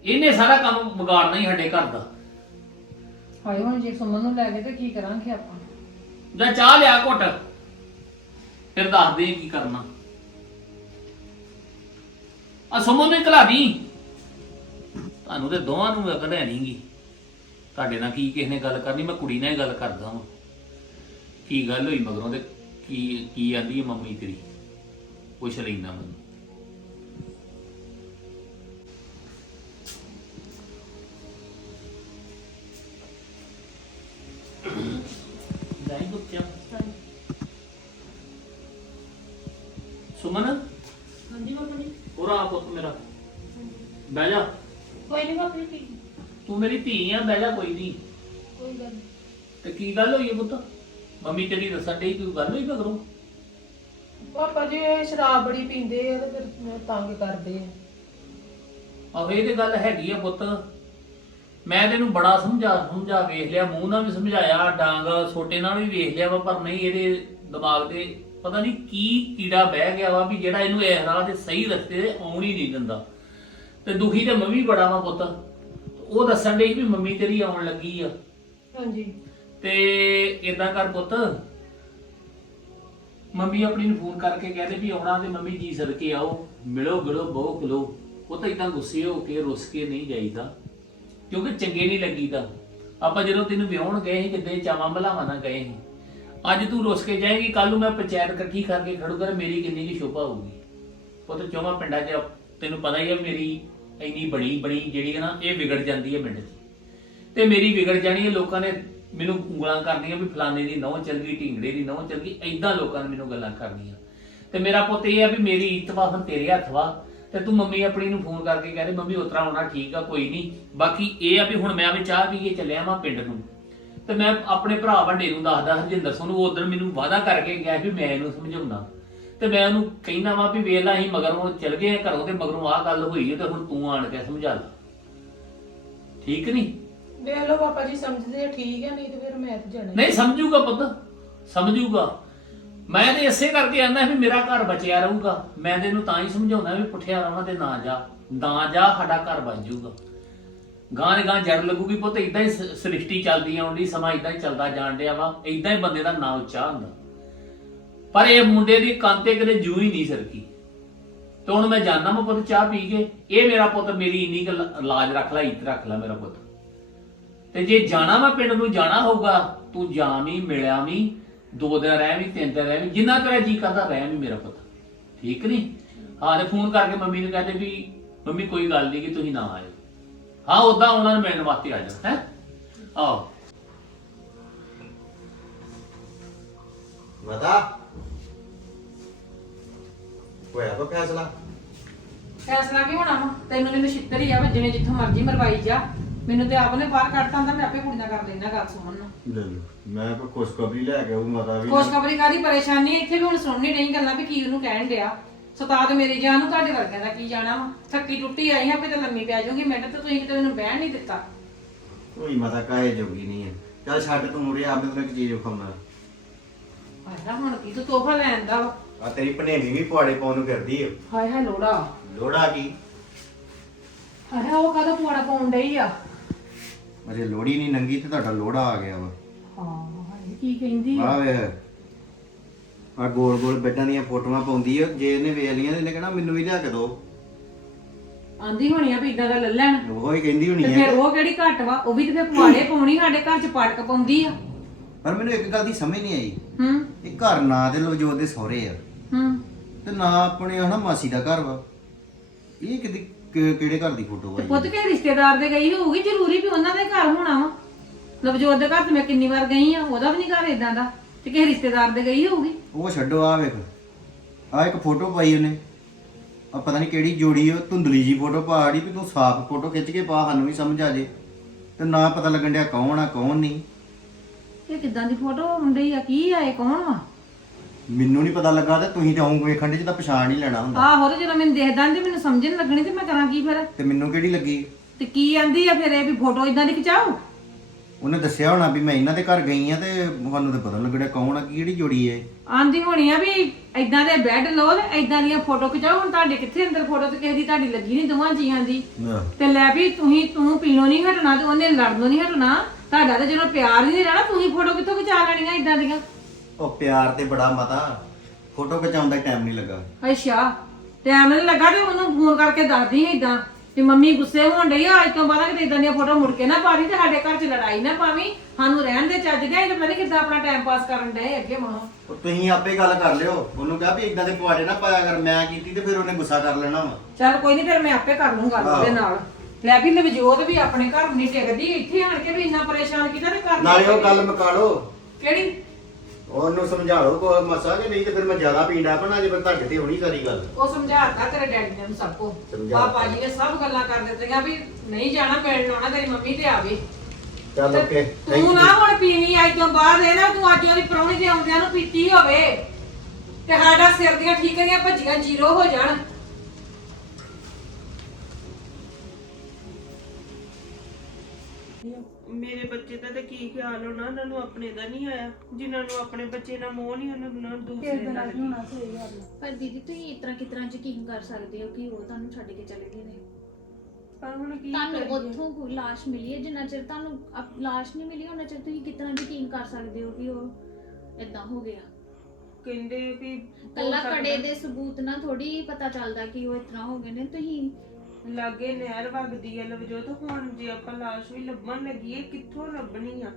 ਇਹਨੇ ਸਾਰਾ ਕੰਮ ਵਿਗਾੜਨਾ ਹੀ ਸਾਡੇ ਘਰ ਦਾ। ਹਾਏ ਹੁਣ ਜੇ ਸੁਮਨ ਨੂੰ ਲੈ ਗਏ ਤੇ ਕੀ ਕਰਾਂਗੇ ਆਪਾਂ? ਜਾਂ ਚਾਹ ਲਿਆ ਘੁੱਟ ਫਿਰ ਦੱਸਦੇ ਕੀ ਕਰਨਾ। ਆ ਸੁਮਨ ਨੂੰ ਘਲਾ ਦੀ। ਤੁਹਾਨੂੰ ਤੇ ਦੋਵਾਂ ਨੂੰ ਅਕਲ ਹੈ ਨਹੀਂਗੀ ਤੁਹਾਡੇ ਨਾਲ ਕੀ ਕਿਸੇ ਨੇ ਗੱਲ ਕਰਨੀ ਮੈਂ ਕੁੜੀ ਨਾਲ ਹੀ ਗੱਲ ਕਰਦਾ ਵਾਂ। ਕੀ ਗੱਲ ਹੋਈ ਮਗਰੋਂ ਤੇ ਕੀ ਕੀ ਆਂਦੀ ਹੈ ਮੰਮੀ ਤੇਰੀ? ਪੁੱਛ ਲੈਂਦਾ ਮੈਨੂੰ ਜਾਈ ਗੁੱਤਿਆ ਸੁਮਨ? ਹਾਂਜੀ ਬਾਬਾ ਜੀ। ਹੋਰ ਆ ਪੁੱਤ ਮੇਰਾ। ਬਹਿ ਜਾ। ਕੋਈ ਨਹੀਂ ਬਾਬਾ ਜੀ। ਤੂੰ ਮੇਰੀ ਧੀ ਆ ਬਹਿ ਜਾ ਕੋਈ ਨਹੀਂ ਕੋਈ ਗੱਲ ਤੇ ਕੀ ਗੱਲ ਹੋਈ ਹੈ ਪੁੱਤ? ਮੰਮੀ ਤੇਰੀ ਦੱਸਣ ਡਈ ਕੋਈ ਗੱਲ ਹੋਈ ਮਗਰੋਂ? ਪਾਪਾ ਜੀ ਇਹ ਸ਼ਰਾਬ ਬੜੀ ਪੀਂਦੇ ਆ ਤੇ ਫਿਰ ਮੈਨੂੰ ਤੰਗ ਕਰਦੇ ਆ। ਆਹੋ ਇਹ ਤੇ ਗੱਲ ਹੈਗੀ ਆ ਪੁੱਤ। ਮੈਂ ਤੈਨੂੰ ਬੜਾ ਸਮਝਾ ਸਮਝਾ ਵੇਖ ਲਿਆ ਮੂੰਹ ਨਾਲ ਵੀ ਸਮਝਾਇਆ ਡਾਂਗ ਛੋਟੇ ਨਾਲ ਵੀ ਵੇਖ ਲਿਆ ਵਾ ਪਰ ਨਹੀਂ ਇਹਦੇ ਦਿਮਾਗ ਤੇ ਪਤਾ ਨਹੀਂ ਕੀ ਕੀੜਾ ਬਹਿ ਗਿਆ ਵਾ ਵੀ ਜਿਹੜਾ ਇਹਨੂੰ ਇਸ ਰਾਹ ਤੇ ਸਹੀ ਰਸਤੇ ਤੇ ਆਉਣ ਹੀ ਨਹੀਂ ਦਿੰਦਾ। ਤੇ ਦੁਖੀ ਤੇ ਮੰਮੀ ਬੜਾ ਵਾ ਪੁੱਤ। ਉਹ ਦੱਸਣ ਡਈ ਵੀ ਮੰਮੀ ਤੇਰੀ ਆਉਣ ਲੱਗੀ ਆ। ਹਾਂਜੀ। ਤੇ ਇਦਾਂ ਕਰ ਪੁੱਤ। ਮੰਮੀ ਆਪਣੀ ਨੂੰ ਫੋਨ ਕਰਕੇ ਕਹਿੰਦੇ ਵੀ ਆਉਣਾ ਤੇ ਮੰਮੀ ਜੀ ਸਦਕੇ ਆਓ। ਮਿਲੋ, ਗਿਲੋ, ਬਹੁ ਖਲੋ ਉਹ ਤਾਂ ਇਦਾਂ ਗੁੱਸੇ ਹੋ ਕੇ, ਰੁੱਸ ਕੇ ਨਹੀਂ ਜਾਈਦਾ। ਕਿਉਂਕਿ ਚੰਗੇ ਨਹੀਂ ਲੱਗੀਦਾ। ਆਪਾਂ ਜਦੋਂ ਤੈਨੂੰ ਵਿਆਹਣ ਗਏ ਸੀ, ਕਿੱਦੇ ਚਾਵਾਂ ਭਲਾਵਾਂ ਨਾਲ ਗਏ ਸੀ। ਅੱਜ ਤੂੰ ਰੁੱਸ ਕੇ ਜਾਏਗੀ ਕੱਲ ਨੂੰ ਮੈਂ ਪੰਚਾਇਤ ਇਕੱਠੀ ਕਰਕੇ ਖੜੂਗਾ ਮੇਰੀ ਕਿੰਨੀ ਕੀ ਸ਼ੋਭਾ ਹੋਊਗੀ। ਪੁੱਤ, ਚੌਵਾਂ ਪਿੰਡਾਂ 'ਚ ਤੈਨੂੰ ਪਤਾ ਹੀ ਹੈ ਮੇਰੀ ਇੰਨੀ ਬਣੀ ਬਣੀ ਜਿਹੜੀ ਹੈ ਨਾ, ਇਹ ਵਿਗੜ ਜਾਂਦੀ ਹੈ ਪਿੰਡ 'ਚ। ਤੇ ਮੇਰੀ ਵਿਗੜ ਜਾਣੀ ਹੈ, ਲੋਕਾਂ ਨੇ ਮੈਨੂੰ ਉਂਗਲਾਂ ਕਰਨੀਆਂ ਵੀ ਫਲਾਣੇ ਦੀ ਨਹੁੰ ਚੱਲ ਗਈ, ਢਿੰਗੜੇ ਦੀ ਨਹੁੰ ਚੱਲ ਗਈ ਐਦਾਂ ਲੋਕਾਂ ਨੇ ਮੈਨੂੰ ਗੱਲਾਂ ਕਰਦੀਆਂ ਤੇ ਮੇਰਾ ਪੁੱਤ ਇਹ ਆ ਵੀ ਮੇਰੀ ਇੱਜ਼ਤ ਵਾ, ਹੁਣ ਤੇਰੇ ਹੱਥ ਵਾ। ਤੇ ਤੂੰ ਮੰਮੀ ਆਪਣੀ ਨੂੰ ਫੋਨ ਕਰਕੇ ਕਹਿੰਦੇ ਮੰਮੀ ਉਤਰਾ ਹੋਣਾ ਠੀਕ ਆ, ਕੋਈ ਨਹੀਂ। ਬਾਕੀ ਇਹ ਆ ਵੀ ਹੁਣ ਮੈਂ ਵੀ ਚਾਹ ਪੀਏ ਚੱਲਿਆ ਵਾਂ ਪਿੰਡ ਨੂੰ। ਤੇ ਮੈਂ ਆਪਣੇ ਭਰਾ ਵੱਡੇ ਨੂੰ ਦੱਸਦਾ, ਹਰਜਿੰਦਰ ਸਿੰਘ ਨੂੰ ਉਦੋਂ ਮੈਨੂੰ ਵਾਅਦਾ ਕਰਕੇ ਗਿਆ ਵੀ ਮੈਂ ਇਹਨੂੰ ਸਮਝਾਉਣਾ। ਤੇ ਮੈਂ ਉਹਨੂੰ ਕਹਿਣਾ ਵਾ ਵੀ ਵੇਖ ਲੈ, ਅਸੀਂ ਮਗਰੋਂ ਚੱਲ ਗਏ ਘਰੋਂ ਤੇ ਮਗਰੋਂ ਆਹ ਗੱਲ ਹੋਈ ਹੈ ਤੇ ਹੁਣ ਤੂੰ ਆਣ ਕੇ ਸਮਝਾ ਲੈ। ਠੀਕ ਨਹੀਂ? ਦੇਖ ਲਓ ਪਾਪਾ ਜੀ, ਸਮਝਦੇ ਆ, ਠੀਕ ਹੈ ਨਹੀਂ ਤੇ ਫਿਰ ਮੈਂ ਤੇ ਜਾਣਾ ਨਹੀਂ, ਸਮਝੂਗਾ ਪੁੱਤ, ਸਮਝੂਗਾ। ਮੈਂ ਤੇ ਇਸੇ ਕਰਕੇ ਆਂਦਾ ਵੀ ਮੇਰਾ ਘਰ ਬਚਿਆ ਰਹੂਗਾ। ਮੈਂ ਤੇ ਇਹਨੂੰ ਤਾਂ ਹੀ ਸਮਝਾਉਂਦਾ ਵੀ ਪੁੱਠਿਆ ਰਵਾਂ ਤੇ ਨਾ ਜਾ ਨਾ ਜਾ, ਸਾਡਾ ਘਰ ਬਣ ਜਾਊਗਾ। ਗਾਂ ਦੇ ਗਾਂ ਜੜ ਲੱਗੂਗੀ ਪੁੱਤ ਇਦਾਂ ਹੀ ਸ- ਸ੍ਰਿਸ਼ਟੀ ਚੱਲਦੀ ਆਉਂਦੀ ਸਮਾਂ ਇਦਾਂ ਹੀ ਚੱਲਦਾ ਜਾਣ ਡਿਆ ਵਾ ਇਦਾਂ ਹੀ ਬੰਦੇ ਦਾ ਨਾਂ ਉੱਚਾ ਹੁੰਦਾ। ਪਰ ਇਹ ਮੁੰਡੇ ਦੀ ਕੰਨ ਤੇ ਕਦੇ ਜੂ ਹੀ ਨਹੀਂ ਸਰਕੀ। ਤੇ ਹੁਣ ਮੈਂ ਜਾਣਾ ਮੈਂ ਪੁੱਤ, ਚਾਹ ਪੀ ਕੇ, ਇਹ ਮੇਰਾ ਪੁੱਤ ਮੇਰੀ ਇੰਨੀ ਕੁ ਲ- ਲਾਜ ਰੱਖ ਲੈ ਇੱਤ ਰੱਖ ਲੈ ਮੇਰਾ ਪੁੱਤ। ਤੇ ਜੇ ਜਾਣਾ ਵਾ ਪਿੰਡ ਨੂੰ ਜਾਣਾ ਹੋਊਗਾ ਤੂੰ ਜਾਵੀਂ ਮਿਲਿਆ ਵੀ ਦੋ ਦਿਨ ਰਹਿ ਵੀ ਤਿੰਨ ਦਿਨ ਰਹਿ ਵੀ ਜਿੰਨਾ ਤੇਰਾ ਜੀ ਕਰਦਾ ਰਹਿ ਵੀ ਮੇਰਾ ਪੁੱਤ। ਠੀਕ ਨਹੀਂ ਹਾਂ ਤੇ ਫੋਨ ਕਰਕੇ ਮੰਮੀ ਨੂੰ ਕਹਦੇ ਵੀ ਮੰਮੀ ਕੋਈ ਗੱਲ ਨਹੀਂ ਕਿ ਤੁਸੀਂ ਨਾ ਆਇਓ। ਹਾਂ ਉਦਾਂ ਉਹਨਾਂ ਨੂੰ ਮਿਲਣ ਵਾਸਤੇ ਆ ਜਾ ਹੈ? ਆਓ। ਮਤਾ। ਹੋਇਆ ਕੋ ਫੈਸਲਾ? ਫੈਸਲਾ ਕੀ ਹੋਣਾ ਵਾ? ਤੈਨੂੰ ਹੀ ਆ ਵੱਜਣੇ ਜਿੱਥੋਂ ਮਰਜ਼ੀ ਮਰਵਾਈ ਜਾ। ਮੈਨੂੰ ਤੇ ਆਪ ਨੇ ਬਾਹਰ ਕੱਢਤਾ ਹੁੰਦਾ ਮੈਂ ਆਪੇ ਕੁੜੀ ਨਾਲ ਕਰ ਲੈਣਾ ਗੱਲ ਸੁਣਨ ਨੂੰ। ਲੈ ਲਓ ਮੈਂ ਕੋਈ ਖੁਸ਼ਖਬਰੀ ਲੈ ਕੇ ਆਉ ਮਾਤਾ ਵੀ। ਖੁਸ਼ਖਬਰੀ ਕਾਦੀ ਪਰੇਸ਼ਾਨੀ ਇੱਥੇ ਵੀ ਹੁਣ ਸੁਣਨੀ ਨਹੀਂ ਗੱਲਾਂ ਵੀ ਕੀ ਉਹਨੂੰ ਕਹਿਣ ਡਿਆ। ਸਤਾਦ ਮੇਰੀ ਜਾਨ ਨੂੰ ਤੁਹਾਡੇ ਵਰਗਿਆਂ ਦਾ ਕੀ ਜਾਣਾ ਵਾ? ਥੱਕੀ ਟੁੱਟੀ ਆਈ ਹਾਂ ਤੇ ਲੰਮੀ ਪੈ ਜਾਊਗੀ ਮਿੰਟ ਤੇ ਤੁਸੀਂ ਕਿਤੇ ਮੈਨੂੰ ਬਹਿਣ ਨਹੀਂ ਦਿੱਤਾ। ਕੋਈ ਮਾਤਾ ਕਾਹੇ ਜੋਗੀ ਨਹੀਂ ਹੈ ਚੱਲ ਛੱਡ ਤੂੰ ਮੁੜਿਆ ਆਪੇ ਤੈਨੂੰ ਇੱਕ ਚੀਜ਼ ਵਿਖਾਉਣਾ ਆਇਆ ਹੁਣ ਕੀ ਤੂੰ ਤੋਹਫਾ ਲੈਣ ਦਾ ਵਾ? ਆ ਤੇਰੀ ਭਣੇਵੀਂ ਵੀ ਪੁਆੜੇ ਪਾਉਣ ਨੂੰ ਫਿਰਦੀ ਓ ਹਾਏ ਹਾਏ ਲੋੜਾ। ਲੋੜਾ ਕੀ? ਹਾਏ ਉਹ ਕਾਹਦਾ ਪੁਆੜਾ ਪਾਉਣ ਡਈ ਆ? ਅਜੇ ਲੋੜੀ ਨਹੀਂ ਨੰਗੀ ਤੇ ਤੁਹਾਡਾ ਲੋੜਾ ਆ ਗਿਆ ਵਾ। ਹਾਂ ਹਾਏ ਕੀ ਕਹਿੰਦੀ? ਆ ਆ ਵੇ। ਆ ਗੋਲ ਗੋਲ ਬੈੱਡਾਂ ਦੀਆਂ ਫੋਟੋਆਂ ਪਾਉਂਦੀ ਆ ਜੇ ਇਹਨੇ ਵੇਖ ਤੇ ਇਹਨੇ ਕਹਿਣਾ ਮੈਨੂੰ ਵੀ ਲਿਆ ਕੇ ਦਿਓ ਆਂਦੀ ਹੋਣੀ ਆ ਵੀ ਇਦਾਂ ਦਾ ਲੈ ਲੈਣ। ਉਹ ਹੀ ਕਹਿੰਦੀ ਹੋਣੀ ਤੇ ਆ। ਫਿਰ ਉਹ ਕਿਹੜੀ ਘੱਟ ਵਾ? ਉਹ ਵੀ ਤੇ ਫਿਰ ਪੁਆੜੇ ਪਾਉਣੀ ਸਾਡੇ ਘਰ ਚ ਪਾਟਕ ਪਾਉਂਦੀ ਆ। ਪਰ ਮੈਨੂੰ ਇੱਕ ਗੱਲ ਦੀ ਸਮਝ ਨਹੀਂ ਆਈ। ਹੂੰ। ਇਹ ਘਰ ਨਾ ਦੇ ਲਵਜੋਤ ਦੇ ਸਹੁਰੇ ਆ। ਹੂੰ। ਤੇ ਨਾ ਆਪਣੇ ਹਨਾ ਮਾਸੀ ਦਾ ਘਰ ਵਾ। ਇਹ ਕਿਹਦੀ ਕਿ- ਕਿਹੜੇ ਘਰ ਦੀ ਫੋਟੋ ਤੇ ਆ ਪੁੱਤ ਕੇ ਰਿਸ਼ਤੇਦਾਰ ਦੇ ਗਈ ਹੋਊਗੀ? ਜ਼ਰੂਰੀ ਵੀ ਉਹਨਾਂ ਦੇ ਘਰ ਹੋਣਾ ਵਾ। ਲਵਜੋਤ ਦੇ ਘਰ ਤੇ ਮੈਂ ਕਿੰਨੀ ਵਾਰ ਗਈ ਆ ਉਹਦਾ ਵੀ ਨਹੀਂ ਘਰ ਇਦਾਂ ਦਾ। ਤੇ ਕਿਸੇ ਰਿਸ਼ਤੇਦਾਰ ਦੇ ਗਈ ਹੋਊਗੀ? ਉਹ ਛੱਡੋ ਆ ਵੇਖ। ਆ ਇੱਕ ਫੋਟੋ ਪਾਈ ਉਹਨੇ। ਆ ਪਤਾ ਨਹੀਂ ਕਿਹੜੀ ਜੋੜੀ ਉਹ ਧੁੰਦਲੀ ਜੀ ਫੋਟੋ ਪਾੜੀ ਵੀ ਤੂੰ ਸਾਫ਼ ਫੋਟੋ ਖਿੱਚ ਕੇ ਪਾ ਸਾਨੂੰ ਵੀ ਸਮਝ ਆ ਜੇ। ਤੇ ਨਾ ਪਤਾ ਲੱਗਣ ਡਿਆ ਕੌਣ ਆ ਕੌਣ ਨਹੀਂ। ਇਹ ਕਿਦਾਂ ਦੀ ਫੋਟੋ ਹੁੰਦੀ ਆ? ਕੀ ਆ ਇਹ ਕੌਣ ਵਾ? ਮੈਨੂੰ ਨਹੀਂ ਪਤਾ ਲੱਗਾ ਤੇ ਤੁਸੀਂ ਤਾਂ ਆਉਂ ਵੇਖਣ ਦੇ ਤਾਂ ਪਛਾਣ ਹੀ ਲੈਣਾ ਹੁੰਦਾ। ਆਹੋ ਤੇ ਜਦੋਂ ਮੈਨੂੰ ਦੇਖਦਾ ਨੀ ਤੇ ਮੈਨੂੰ ਸਮਝ ਨਹੀਂ ਲੱਗਣੀ ਤੇ ਮੈਂ ਕਰਾਂ ਕੀ ਫਿਰ? ਤੇ ਮੈਨੂੰ ਕਿਹੜੀ ਲੱਗੀ? ਤੇ ਕੀ ਆਂਦੀ ਆ ਫਿਰ ਇਹ ਵੀ ਫੋਟੋ ਇਦਾਂ ਦੀ ਖਿਚਾਓ? ਉਹਨੇ ਦੱਸਿਆ ਹੋਣਾ ਵੀ ਮੈਂ ਇਹਨਾਂ ਦੇ ਘਰ ਗਈ ਆ ਤੇ ਤੁਹਾਨੂੰ ਤਾਂ ਪਤਾ ਲੱਗਣਾ ਕੌਣ ਆ ਕਿਹੜੀ ਜੋੜੀ ਹੈ ਆਂਦੀ ਹੋਣੀ ਆ ਵੀ ਇਦਾਂ ਦੇ ਬੈੱਡ ਲਓ ਤੇ ਇਦਾਂ ਦੀਆਂ ਫੋਟੋ ਖਿਚਾਓ ਹੁਣ ਤੁਹਾਡੇ ਕਿੱਥੇ ਅੰਦਰ ਫੋਟੋ ਤੇ ਕਿਸੇ ਦੀ ਤੁਹਾਡੀ ਲੱਗੀ ਨਹੀਂ ਦੋਵਾਂ ਜੀਆਂ ਦੀ? ਤੇ ਲੈ ਵੀ ਤੁਸੀਂ ਤੂੰ ਪੀਣੋਂ ਨਹੀਂ ਹਟਣਾ ਤੇ ਉਹਨੇ ਲੜਨੋਂ ਨਹੀਂ ਹਟਣਾ। ਤੁਹਾਡਾ ਤੇ ਜਦੋਂ ਪਿਆਰ ਹੀ ਨਹੀਂ ਰਹਿਣਾ ਤੁਸੀਂ ਫੋਟੋ ਕਿੱਥੋਂ ਖਿਚਾ ਲੈਣੀਆਂ ਇਦਾਂ ਦੀਆਂ? ਉਹ ਪਿਆਰ ਤੇ ਬੜਾ ਮਤਾ ਫੋਟੋ ਖਿਚਾਉਣ ਦਾ ਟਾਈਮ ਨਹੀਂ ਲੱਗਾ। ਅੱਛਾ ਟਾਈਮ ਨਹੀਂ ਲੱਗਾ ਤੇ ਉਹਨੂੰ ਫੋਨ ਕਰਕੇ ਦੱਸਦੀ ਇਦਾਂ ਤੇ ਮੰਮੀ ਗੁੱਸੇ ਹੋਣ ਡਈ ਆ ਅੱਜ ਤੋਂ ਬਾਅਦ ਕਿਤੇ ਇਦਾਂ ਦੀਆਂ ਫੋਟੋ ਮੁੜ ਕੇ ਨਾ ਪਾਵੀਂ ਤੇ ਸਾਡੇ ਘਰ 'ਚ ਲੜਾਈ ਨਾ ਪਾਵੀਂ। ਸਾਨੂੰ ਰਹਿਣ ਦੇ ਚੱਜ ਦੇ ਤੇ ਪਤਾ ਕਿੱਦਾਂ ਆਪਣਾ ਟਾਈਮ ਪਾਸ ਕਰਨ ਡਏ ਅੱਗੇ ਮਾਂ। ਉਹ ਤੁਸੀਂ ਆਪੇ ਗੱਲ ਕਰ ਲਿਓ। ਉਹਨੂੰ ਕਿਹਾ ਵੀ ਇਦਾਂ ਦੇ ਪੁਆੜੇ ਨਾ ਪਾਇਆ ਕਰ ਮੈਂ ਕੀਤੀ ਤੇ ਫਿਰ ਉਹਨੇ ਗੁੱਸਾ ਕਰ ਲੈਣਾ ਵਾ। ਚੱਲ ਕੋਈ ਨਹੀਂ ਫਿਰ ਮੈਂ ਆਪੇ ਕਰ ਲੂੰ ਗੱਲ ਉਹਦੇ ਨਾਲ। ਲੈ ਵੀ ਨਵਜੋਤ ਵੀ ਆਪਣੇ ਘਰ ਨਹੀਂ ਟਿਕਦੀ ਇੱਥੇ ਆਣ ਕੇ ਵੀ ਇੰਨਾ ਪਰੇਸ਼ਾਨ ਕੀਤਾ ਤੇ ਕਰ ਨਾਲੇ ਉਹ ਗੱਲ ਮੁਕਾ ਲਓ। ਕਿਹੜੀ? ਉਹਨੂੰ ਸਮਝਾ ਲਓ ਕੋ ਮਸਾ ਕਿ ਨਹੀਂ ਤੇ ਫਿਰ ਮੈਂ ਜ਼ਿਆਦਾ ਪੀਂਦਾ ਪਣਾ ਜੇ ਫਿਰ ਤੁਹਾਡੇ ਤੇ ਹੋਣੀ ਸਾਰੀ ਗੱਲ। ਉਹ ਸਮਝਾਤਾ ਤੇਰੇ ਡੈਡੀ ਨੇ ਸਭ ਕੋ। ਪਾਪਾ ਜੀ ਨੇ ਸਭ ਗੱਲਾਂ ਕਰ ਦਿੱਤੀਆਂ ਵੀ ਨਹੀਂ ਜਾਣਾ ਮਿਲਣ ਆਉਣਾ ਤੇਰੀ ਮੰਮੀ ਤੇ ਆਵੇ। ਚੱਲ ਓਕੇ ਤੂੰ ਨਾ ਹੁਣ ਪੀਣੀ ਅੱਜ ਤੋਂ ਬਾਅਦ ਇਹ ਨਾ ਤੂੰ ਅੱਜ ਉਹਦੀ ਪ੍ਰਾਹੁਣੀ ਦੇ ਆਉਂਦਿਆਂ ਨੂੰ ਪੀਤੀ ਹੋਵੇ। ਤੇ ਸਾਡਾ ਸਿਰ ਦੀਆਂ ਠੀਕਰੀਆਂ ਭੱਜੀਆਂ ਜ਼ੀਰੋ ਹੋ ਜਾਣ। ਮੇਰੇ ਬੱਚੇ ਦਾ ਤਾਂ ਕੀ ਖਿਆਲ ਹੋਣਾ ਉਹਨਾਂ ਨੂੰ ਆਪਣੇ ਦਾ ਨਹੀਂ ਆਇਆ। ਜਿਨ੍ਹਾਂ ਨੂੰ ਆਪਣੇ ਬੱਚੇ ਨਾਲ ਮੋਹ ਨਹੀਂ ਉਹਨਾਂ ਨੂੰ ਦੂਸਰੇ ਨਾਲ ਪਰ ਦੀਦੀ ਤੁਸੀਂ ਇਸ ਤਰ੍ਹਾਂ ਕਿਸ ਤਰ੍ਹਾਂ ਯਕੀਨ ਕਰ ਸਕਦੇ ਹੋ ਕਿ ਉਹ ਤੁਹਾਨੂੰ ਛੱਡ ਕੇ ਚਲੇ ਗਏ ਨੇ? ਪਰ ਹੁਣ ਕੀ ਤੁਹਾਨੂੰ ਕਰੀਏ? ਉੱਥੋਂ ਕੋਈ ਲਾਸ਼ ਮਿਲੀ ਹੈ ਜਿੰਨਾ ਚਿਰ ਤੁਹਾਨੂੰ ਅਪ- ਲਾਸ਼ ਨਹੀਂ ਮਿਲੀ ਉਹਨਾਂ ਚਿਰ ਤੁਸੀਂ ਕਿਸ ਤਰ੍ਹਾਂ ਯਕੀਨ ਕਰ ਸਕਦੇ ਹੋ ਕਿ ਉਹ ਇਦਾਂ ਹੋ ਗਿਆ? ਕਹਿੰਦੇ ਵੀ ਹੋ ਕੱਲਾ ਸਕਦਾ ਕੜੇ ਦੇ ਸਬੂਤ ਨਾਲ ਥੋੜੀ ਪਤਾ ਚੱਲਦਾ ਕਿ ਉਹ ਤਰ੍ਹਾਂ ਹੋ ਗਏ ਨੇ। ਤੁਸੀਂ ਲਾਗੇ ਨਹਿਰ ਵਗਦੀ ਹੈ ਲਵਜੋਤ ਹੁਣ ਜੇ ਆਪਾਂ ਲਾਸ਼ ਵੀ ਲੱਭਣ ਲੱਗੀਏ ਕਿੱਥੋਂ ਲੱਭਣੀ ਆ?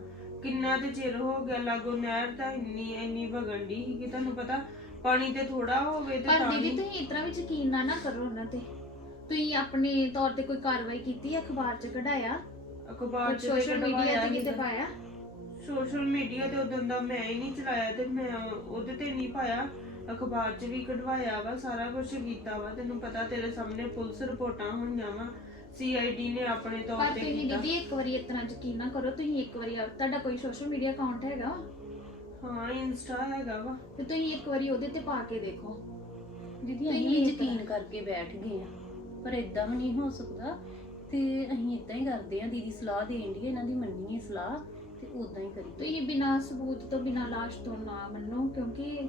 ਕਿੰਨਾ ਤੇ ਚਿਰ ਹੋ ਗਿਆ ਲਾਗੋ ਨਹਿਰ ਤਾਂ ਇੰਨੀ ਇੰਨੀ ਵਗਣ ਦੀ ਸੀ ਕਿ ਤੁਹਾਨੂੰ ਪਤਾ ਪਾਣੀ ਤੇ ਥੋੜਾ ਹੋਵੇ ਤੇ ਪਰ ਤਾਂ ਦੀਦੀ ਵੀ। ਤੁਸੀਂ ਇਸ ਤਰ੍ਹਾਂ ਵੀ ਯਕੀਨ ਨਾ ਨਾ ਕਰੋ ਉਹਨਾਂ ਤੇ। ਤੁਸੀਂ ਆਪਣੇ ਤੌਰ ਤੇ ਕੋਈ ਕਾਰਵਾਈ ਕੀਤੀ ਅਖਬਾਰ 'ਚ ਕਢਾਇਆ? ਅਖਬਾਰ ਚ ਸੋਸ਼ਲ ਮੀਡੀਆ ਕਢਵਾਇਆ ਤੇ ਕਿਤੇ। ਪਾਇਆ? ਸੋਸ਼ਲ ਮੀਡੀਆ ਤੇ ਉਦੋਂ ਦਾ ਮੈਂ ਹੀ ਨਹੀਂ ਚਲਾਇਆ ਤੇ ਮੈਂ ਉਹਦੇ ਤੇ ਨਹੀਂ ਪਾਇਆ। ਅਖਬਾਰ 'ਚ ਵੀ ਕਢਵਾਇਆ ਵਾ ਸਾਰਾ ਕੁਝ ਕੀਤਾ ਵਾ। ਤੈਨੂੰ ਪਤਾ ਤੇਰੇ ਸਾਹਮਣੇ ਪੁਲਿਸ ਰਿਪੋਰਟਾਂ ਹੋਈਆਂ ਵਾ। ਸੀਆਈਡੀ ਨੇ ਆਪਣੇ ਤੌਰ ਪਰ ਤੇ ਤੁਸੀਂ ਕੀਤਾ। ਦੀਦੀ ਇੱਕ ਵਾਰੀ ਇਤਨਾ ਯਕੀਨ ਨਾ ਕਰੋ ਤੁਸੀਂ ਇੱਕ ਵਾਰੀ ਤੁਹਾਡਾ ਕੋਈ ਸੋਸ਼ਲ ਮੀਡੀਆ ਅਕਾਊਂਟ ਹੈਗਾ ਹਾਂ ਇੰਸਟਾ ਹੈਗਾ ਵਾ। ਤੇ ਤੁਸੀਂ ਇੱਕ ਵਾਰੀ ਉਹਦੇ ਤੇ ਪਾ ਕੇ ਦੇਖੋ। ਦੀਦੀ ਅਸੀਂ ਯਕੀਨ ਕਰਕੇ ਬੈਠ ਗਏ ਆ ਪਰ ਇਦਾਂ ਵੀ ਨਹੀਂ ਹੋ ਸਕਦਾ। ਤੇ ਅਸੀਂ ਇਦਾਂ ਹੀ ਕਰਦੇ ਆ ਦੀਦੀ ਸਲਾਹ ਦੇਣ ਦੀ ਇਹਨਾਂ ਦੀ ਮੰਨੀਏ ਸਲਾਹ ਤੇ ਉਦਾਂ ਹੀ ਕਰੀਏ। ਤੁਸੀਂ ਬਿਨਾਂ ਸਬੂਤ ਤੋਂ ਬਿਨਾਂ ਲਾਸ਼ ਤੋਂ ਨਾ ਮੰਨੋ ਕਿਉਂਕਿ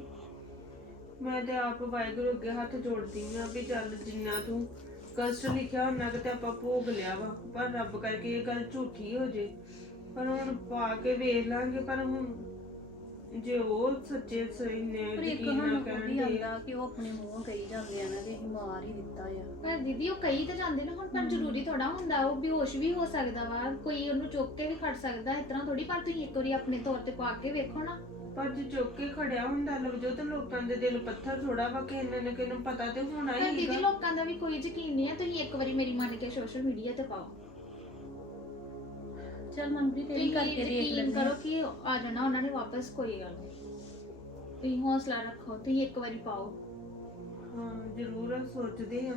ਮੈਂ ਤੇ ਆਪ ਵਾਹਿਗੁਰੂ ਅੱਗੇ ਹੱਥ ਜੋੜਦੀ ਹਾਂ ਵੀ ਚੱਲ ਜਿੰਨਾ ਤੂੰ ਕਸ਼ਟ ਲਿਖਿਆ, ਉਹਨਾਂ ਤੇ ਆਪਾਂ ਭੋਗ ਲਿਆ ਵਾ। ਪਰ ਰੱਬ ਕਰਕੇ ਇਹ ਗੱਲ ਝੂਠੀ ਹੋ ਜੇ। ਪਰ ਹੁਣ ਪਾ ਕੇ ਵੇਖ ਲਾਂਗੇ, ਪਰ ਹੁਣ ਜੇ ਉਹ ਸੱਚੇ ਸਹੀ ਨੇ ਪਰ ਇੱਕ ਯਕੀਨ ਨਾ ਸਾਨੂੰ ਉਹ ਕਰਨ ਵੀ ਦੇ। ਆਉਂਦਾ ਕਿ ਉਹ ਆਪਣੇ ਮੂੰਹੋਂ ਕਹੀ ਜਾਂਦੇ ਆ ਨਾ ਕਿ ਅਸੀਂ ਮਾਰ ਹੀ ਦਿੱਤਾ ਆ। ਪਰ ਦੀਦੀ ਉਹ ਕਈ ਤਾਂ ਜਾਂਦੇ ਨੇ ਹੁਣ ਪਰ ਜ਼ਰੂਰੀ ਥੋੜਾ ਹੁੰਦਾ ਉਹ ਬੇਹੋਸ਼ ਵੀ ਹੋ ਸਕਦਾ ਵਾ ਕੋਈ ਉਹਨੂੰ ਚੁੱਕ ਕੇ ਵੀ ਖੜ ਸਕਦਾ ਇਸ ਤਰ੍ਹਾਂ ਥੋੜੀ ਪਰ ਤੁਸੀਂ ਇੱਕ ਵਾਰੀ ਆਪਣੇ ਤੌਰ ਤੇ ਪਾ ਕੇ ਵੇਖੋ ਨਾ। ਪਰ ਜੇ ਚੁੱਕ ਕੇ ਖੜਿਆ ਹੁੰਦਾ ਲਵਜੋ ਤੇ ਲੋਕਾਂ ਦੇ ਦਿਲ ਪੱਥਰ ਥੋੜਾ ਵਾ ਕਿਸੇ ਨਾ ਕਿਸੇ ਨੂੰ ਪਤਾ ਤੇ ਹੋਣਾ ਪਰ ਹੀ ਦੀਦੀ ਹੈਗਾ। ਲੋਕਾਂ ਦਾ ਵੀ ਕੋਈ ਯਕੀਨ ਨਹੀਂ ਹੈ ਤੁਸੀਂ ਇੱਕ ਵਾਰੀ ਮੇਰੀ ਮੰਨ ਕੇ ਸੋਸ਼ਲ ਮੀਡੀਆ ਤੇ ਪਾਓ। ਚਲ ਮਨਪ੍ਰੀਤ ਇਹ ਵੀ ਕਰਕੇ ਦੇਖ ਯਕੀਨ ਲੈਂਦੇ ਕਰੋ ਕਿ ਆ ਜਾਣਾ ਉਹਨਾਂ ਨੇ ਵਾਪਸ ਕੋਈ ਗੱਲ ਨਹੀਂ। ਤੁਸੀਂ ਹੌਸਲਾ ਰੱਖੋ ਤੁਸੀਂ ਇੱਕ ਵਾਰੀ ਪਾਓ। ਹਾਂ ਜ਼ਰੂਰ ਸੋਚਦੇ ਆ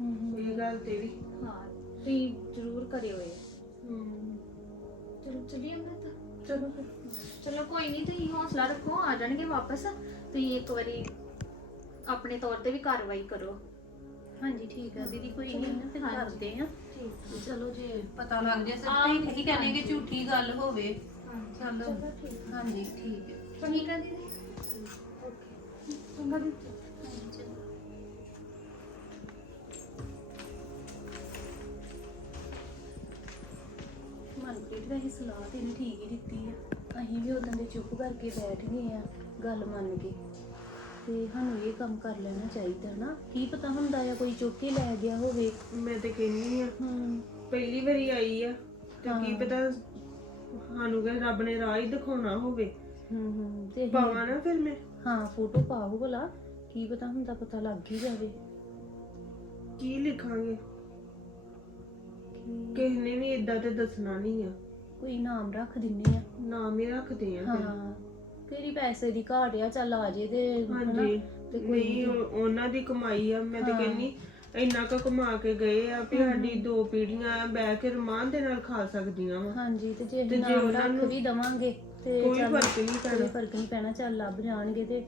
ਹੂੰ ਇਹ ਗੱਲ ਤੇ ਵੀ। ਹਾਂ ਤੁਸੀਂ ਜ਼ਰੂਰ ਕਰਿਓ ਇਹ। ਹਮ ਚਲੋ ਚਲਿਏ ਅੰਦਰ ਤਾਂ। ਚਲੋ ਫਿਰ। ਚਲੋ ਕੋਈ ਨਹੀਂ ਤੁਸੀਂ ਹੌਸਲਾ ਰੱਖੋ ਆ ਜਾਣਗੇ ਵਾਪਸ। ਤੁਸੀਂ ਇੱਕ ਵਾਰੀ ਆਪਣੇ ਤੌਰ ਤੇ ਵੀ ਕਾਰਵਾਈ ਕਰੋ। ਹਾਂਜੀ ਠੀਕ ਆ ਦੀਦੀ ਕੋਈ ਨਹੀਂ ਨਾ ਫਿਰ ਹਾਂਜੀ। ਕਰਦੇ ਆ ਚਲੋ ਜੇ ਪਤਾ ਲੱਗ ਜਾਏ ਹਾਂ, ਸੱਚਾਈ ਨਹੀਂ ਕਹਿੰਦੇ ਕਿ ਝੂਠੀ ਗੱਲ ਹੋਵੇ। ਚਲੋ। ਹਾਂਜੀ ਠੀਕ ਹੈ। ਠੀਕ ਹੈ। ਦੀਦੀ ਚੰਗਾ ਦੀਦੀ ਮਨਪ੍ਰੀਤ ਵੈਸੇ ਸਲਾਹ ਤੇ ਠੀਕ ਹੀ ਦਿੱਤੀ ਆ। ਅਸੀਂ ਵੀ ਉਦੋਂ ਦੇ ਚੁੱਪ ਕਰਕੇ ਬੈਠ ਗਏ ਆ ਗੱਲ ਮੰਨ ਕੇ। ਤੇ ਸਾਨੂੰ ਇਹ ਕੰਮ ਕਰ ਲੈਣਾ ਚਾਹੀਦਾ ਨਾ। ਕੀ ਪਤਾ ਹੁੰਦਾ ਆ ਕੋਈ ਚੁੱਕ ਕੇ ਲੈ ਗਿਆ ਹੋਵੇ। ਮੈਂ ਤੇ ਕਹਿੰਨੀ ਆ ਹੂੰ। ਪਹਿਲੀ ਵਾਰੀ ਆਈ ਆ ਤੇ ਕੀ ਹਾਂ। ਪਤਾ ਸਾਨੂੰ ਕਿ ਰੱਬ ਨੇ ਰਾਹ ਹੀ ਦਿਖਾਉਣਾ ਹੋਵੇ। ਹੂੰ ਹੂੰ ਤੇ ਅਸੀਂ- ਪਾਵਾਂ ਨਾ ਫਿਰ ਮੈਂ। ਹਾਂ ਫੋਟੋ ਪਾਓ ਭਲਾ। ਕੀ ਪਤਾ ਹੁੰਦਾ ਪਤਾ ਲੱਗ ਹੀ ਜਾਵੇ। ਕੀ ਲਿਖਾਂਗੇ? ਕਿ ਕਿਸੇ ਨੇ ਵੀ ਇਦਾਂ ਤੇ ਦੱਸਣਾ ਨਹੀਂ ਆ। ਕੋਈ ਨਾਮ ਰੱਖ ਦਿੰਨੇ ਆ। ਨਾਮ ਹੀ ਰੱਖਦੇ ਆ ਫਿਰ। ਹਾਂ। ਤੇਰੀ ਪੈਸੇ ਦੀ ਘਾਟ ਆ ਚੱਲ ਆ ਜੇ ਤੇ ਹਨਾ, ਹਾਂਜੀ। ਤੇ ਕੋਈ ਨਹੀਂ ਉਹ- ਉਹਨਾਂ ਦੀ ਕਮਾਈ ਆ ਮੈਂ ਤੇ ਹਾਂ। ਕਹਿੰਨੀ ਇੰਨਾ ਕੁ ਕਮਾ ਕੇ ਗਏ ਆ ਵੀ ਸਾਡੀ ਦੋ ਪੀੜ੍ਹੀਆਂ ਆ, ਬਹਿ ਕੇ ਰਮਾਨ ਦੇ ਨਾਲ ਖਾ ਸਕਦੀਆਂ ਵਾ। ਹਾਂਜੀ ਤੇ ਜੇ ਤੇ ਜੇ ਉਹਨਾਂ ਰੱਖ ਨੂੰ ਵੀ ਦਵਾਂਗੇ ਤੇ ਕੋਈ ਚੱਲ ਫ਼ਰਕ ਨਹੀਂ ਕੋਈ ਪੈਣਾ। ਫ਼ਰਕ ਨਹੀਂ ਪੈਣਾ ਚੱਲ ਲੱਭ ਜਾਣਗੇ ਤੇ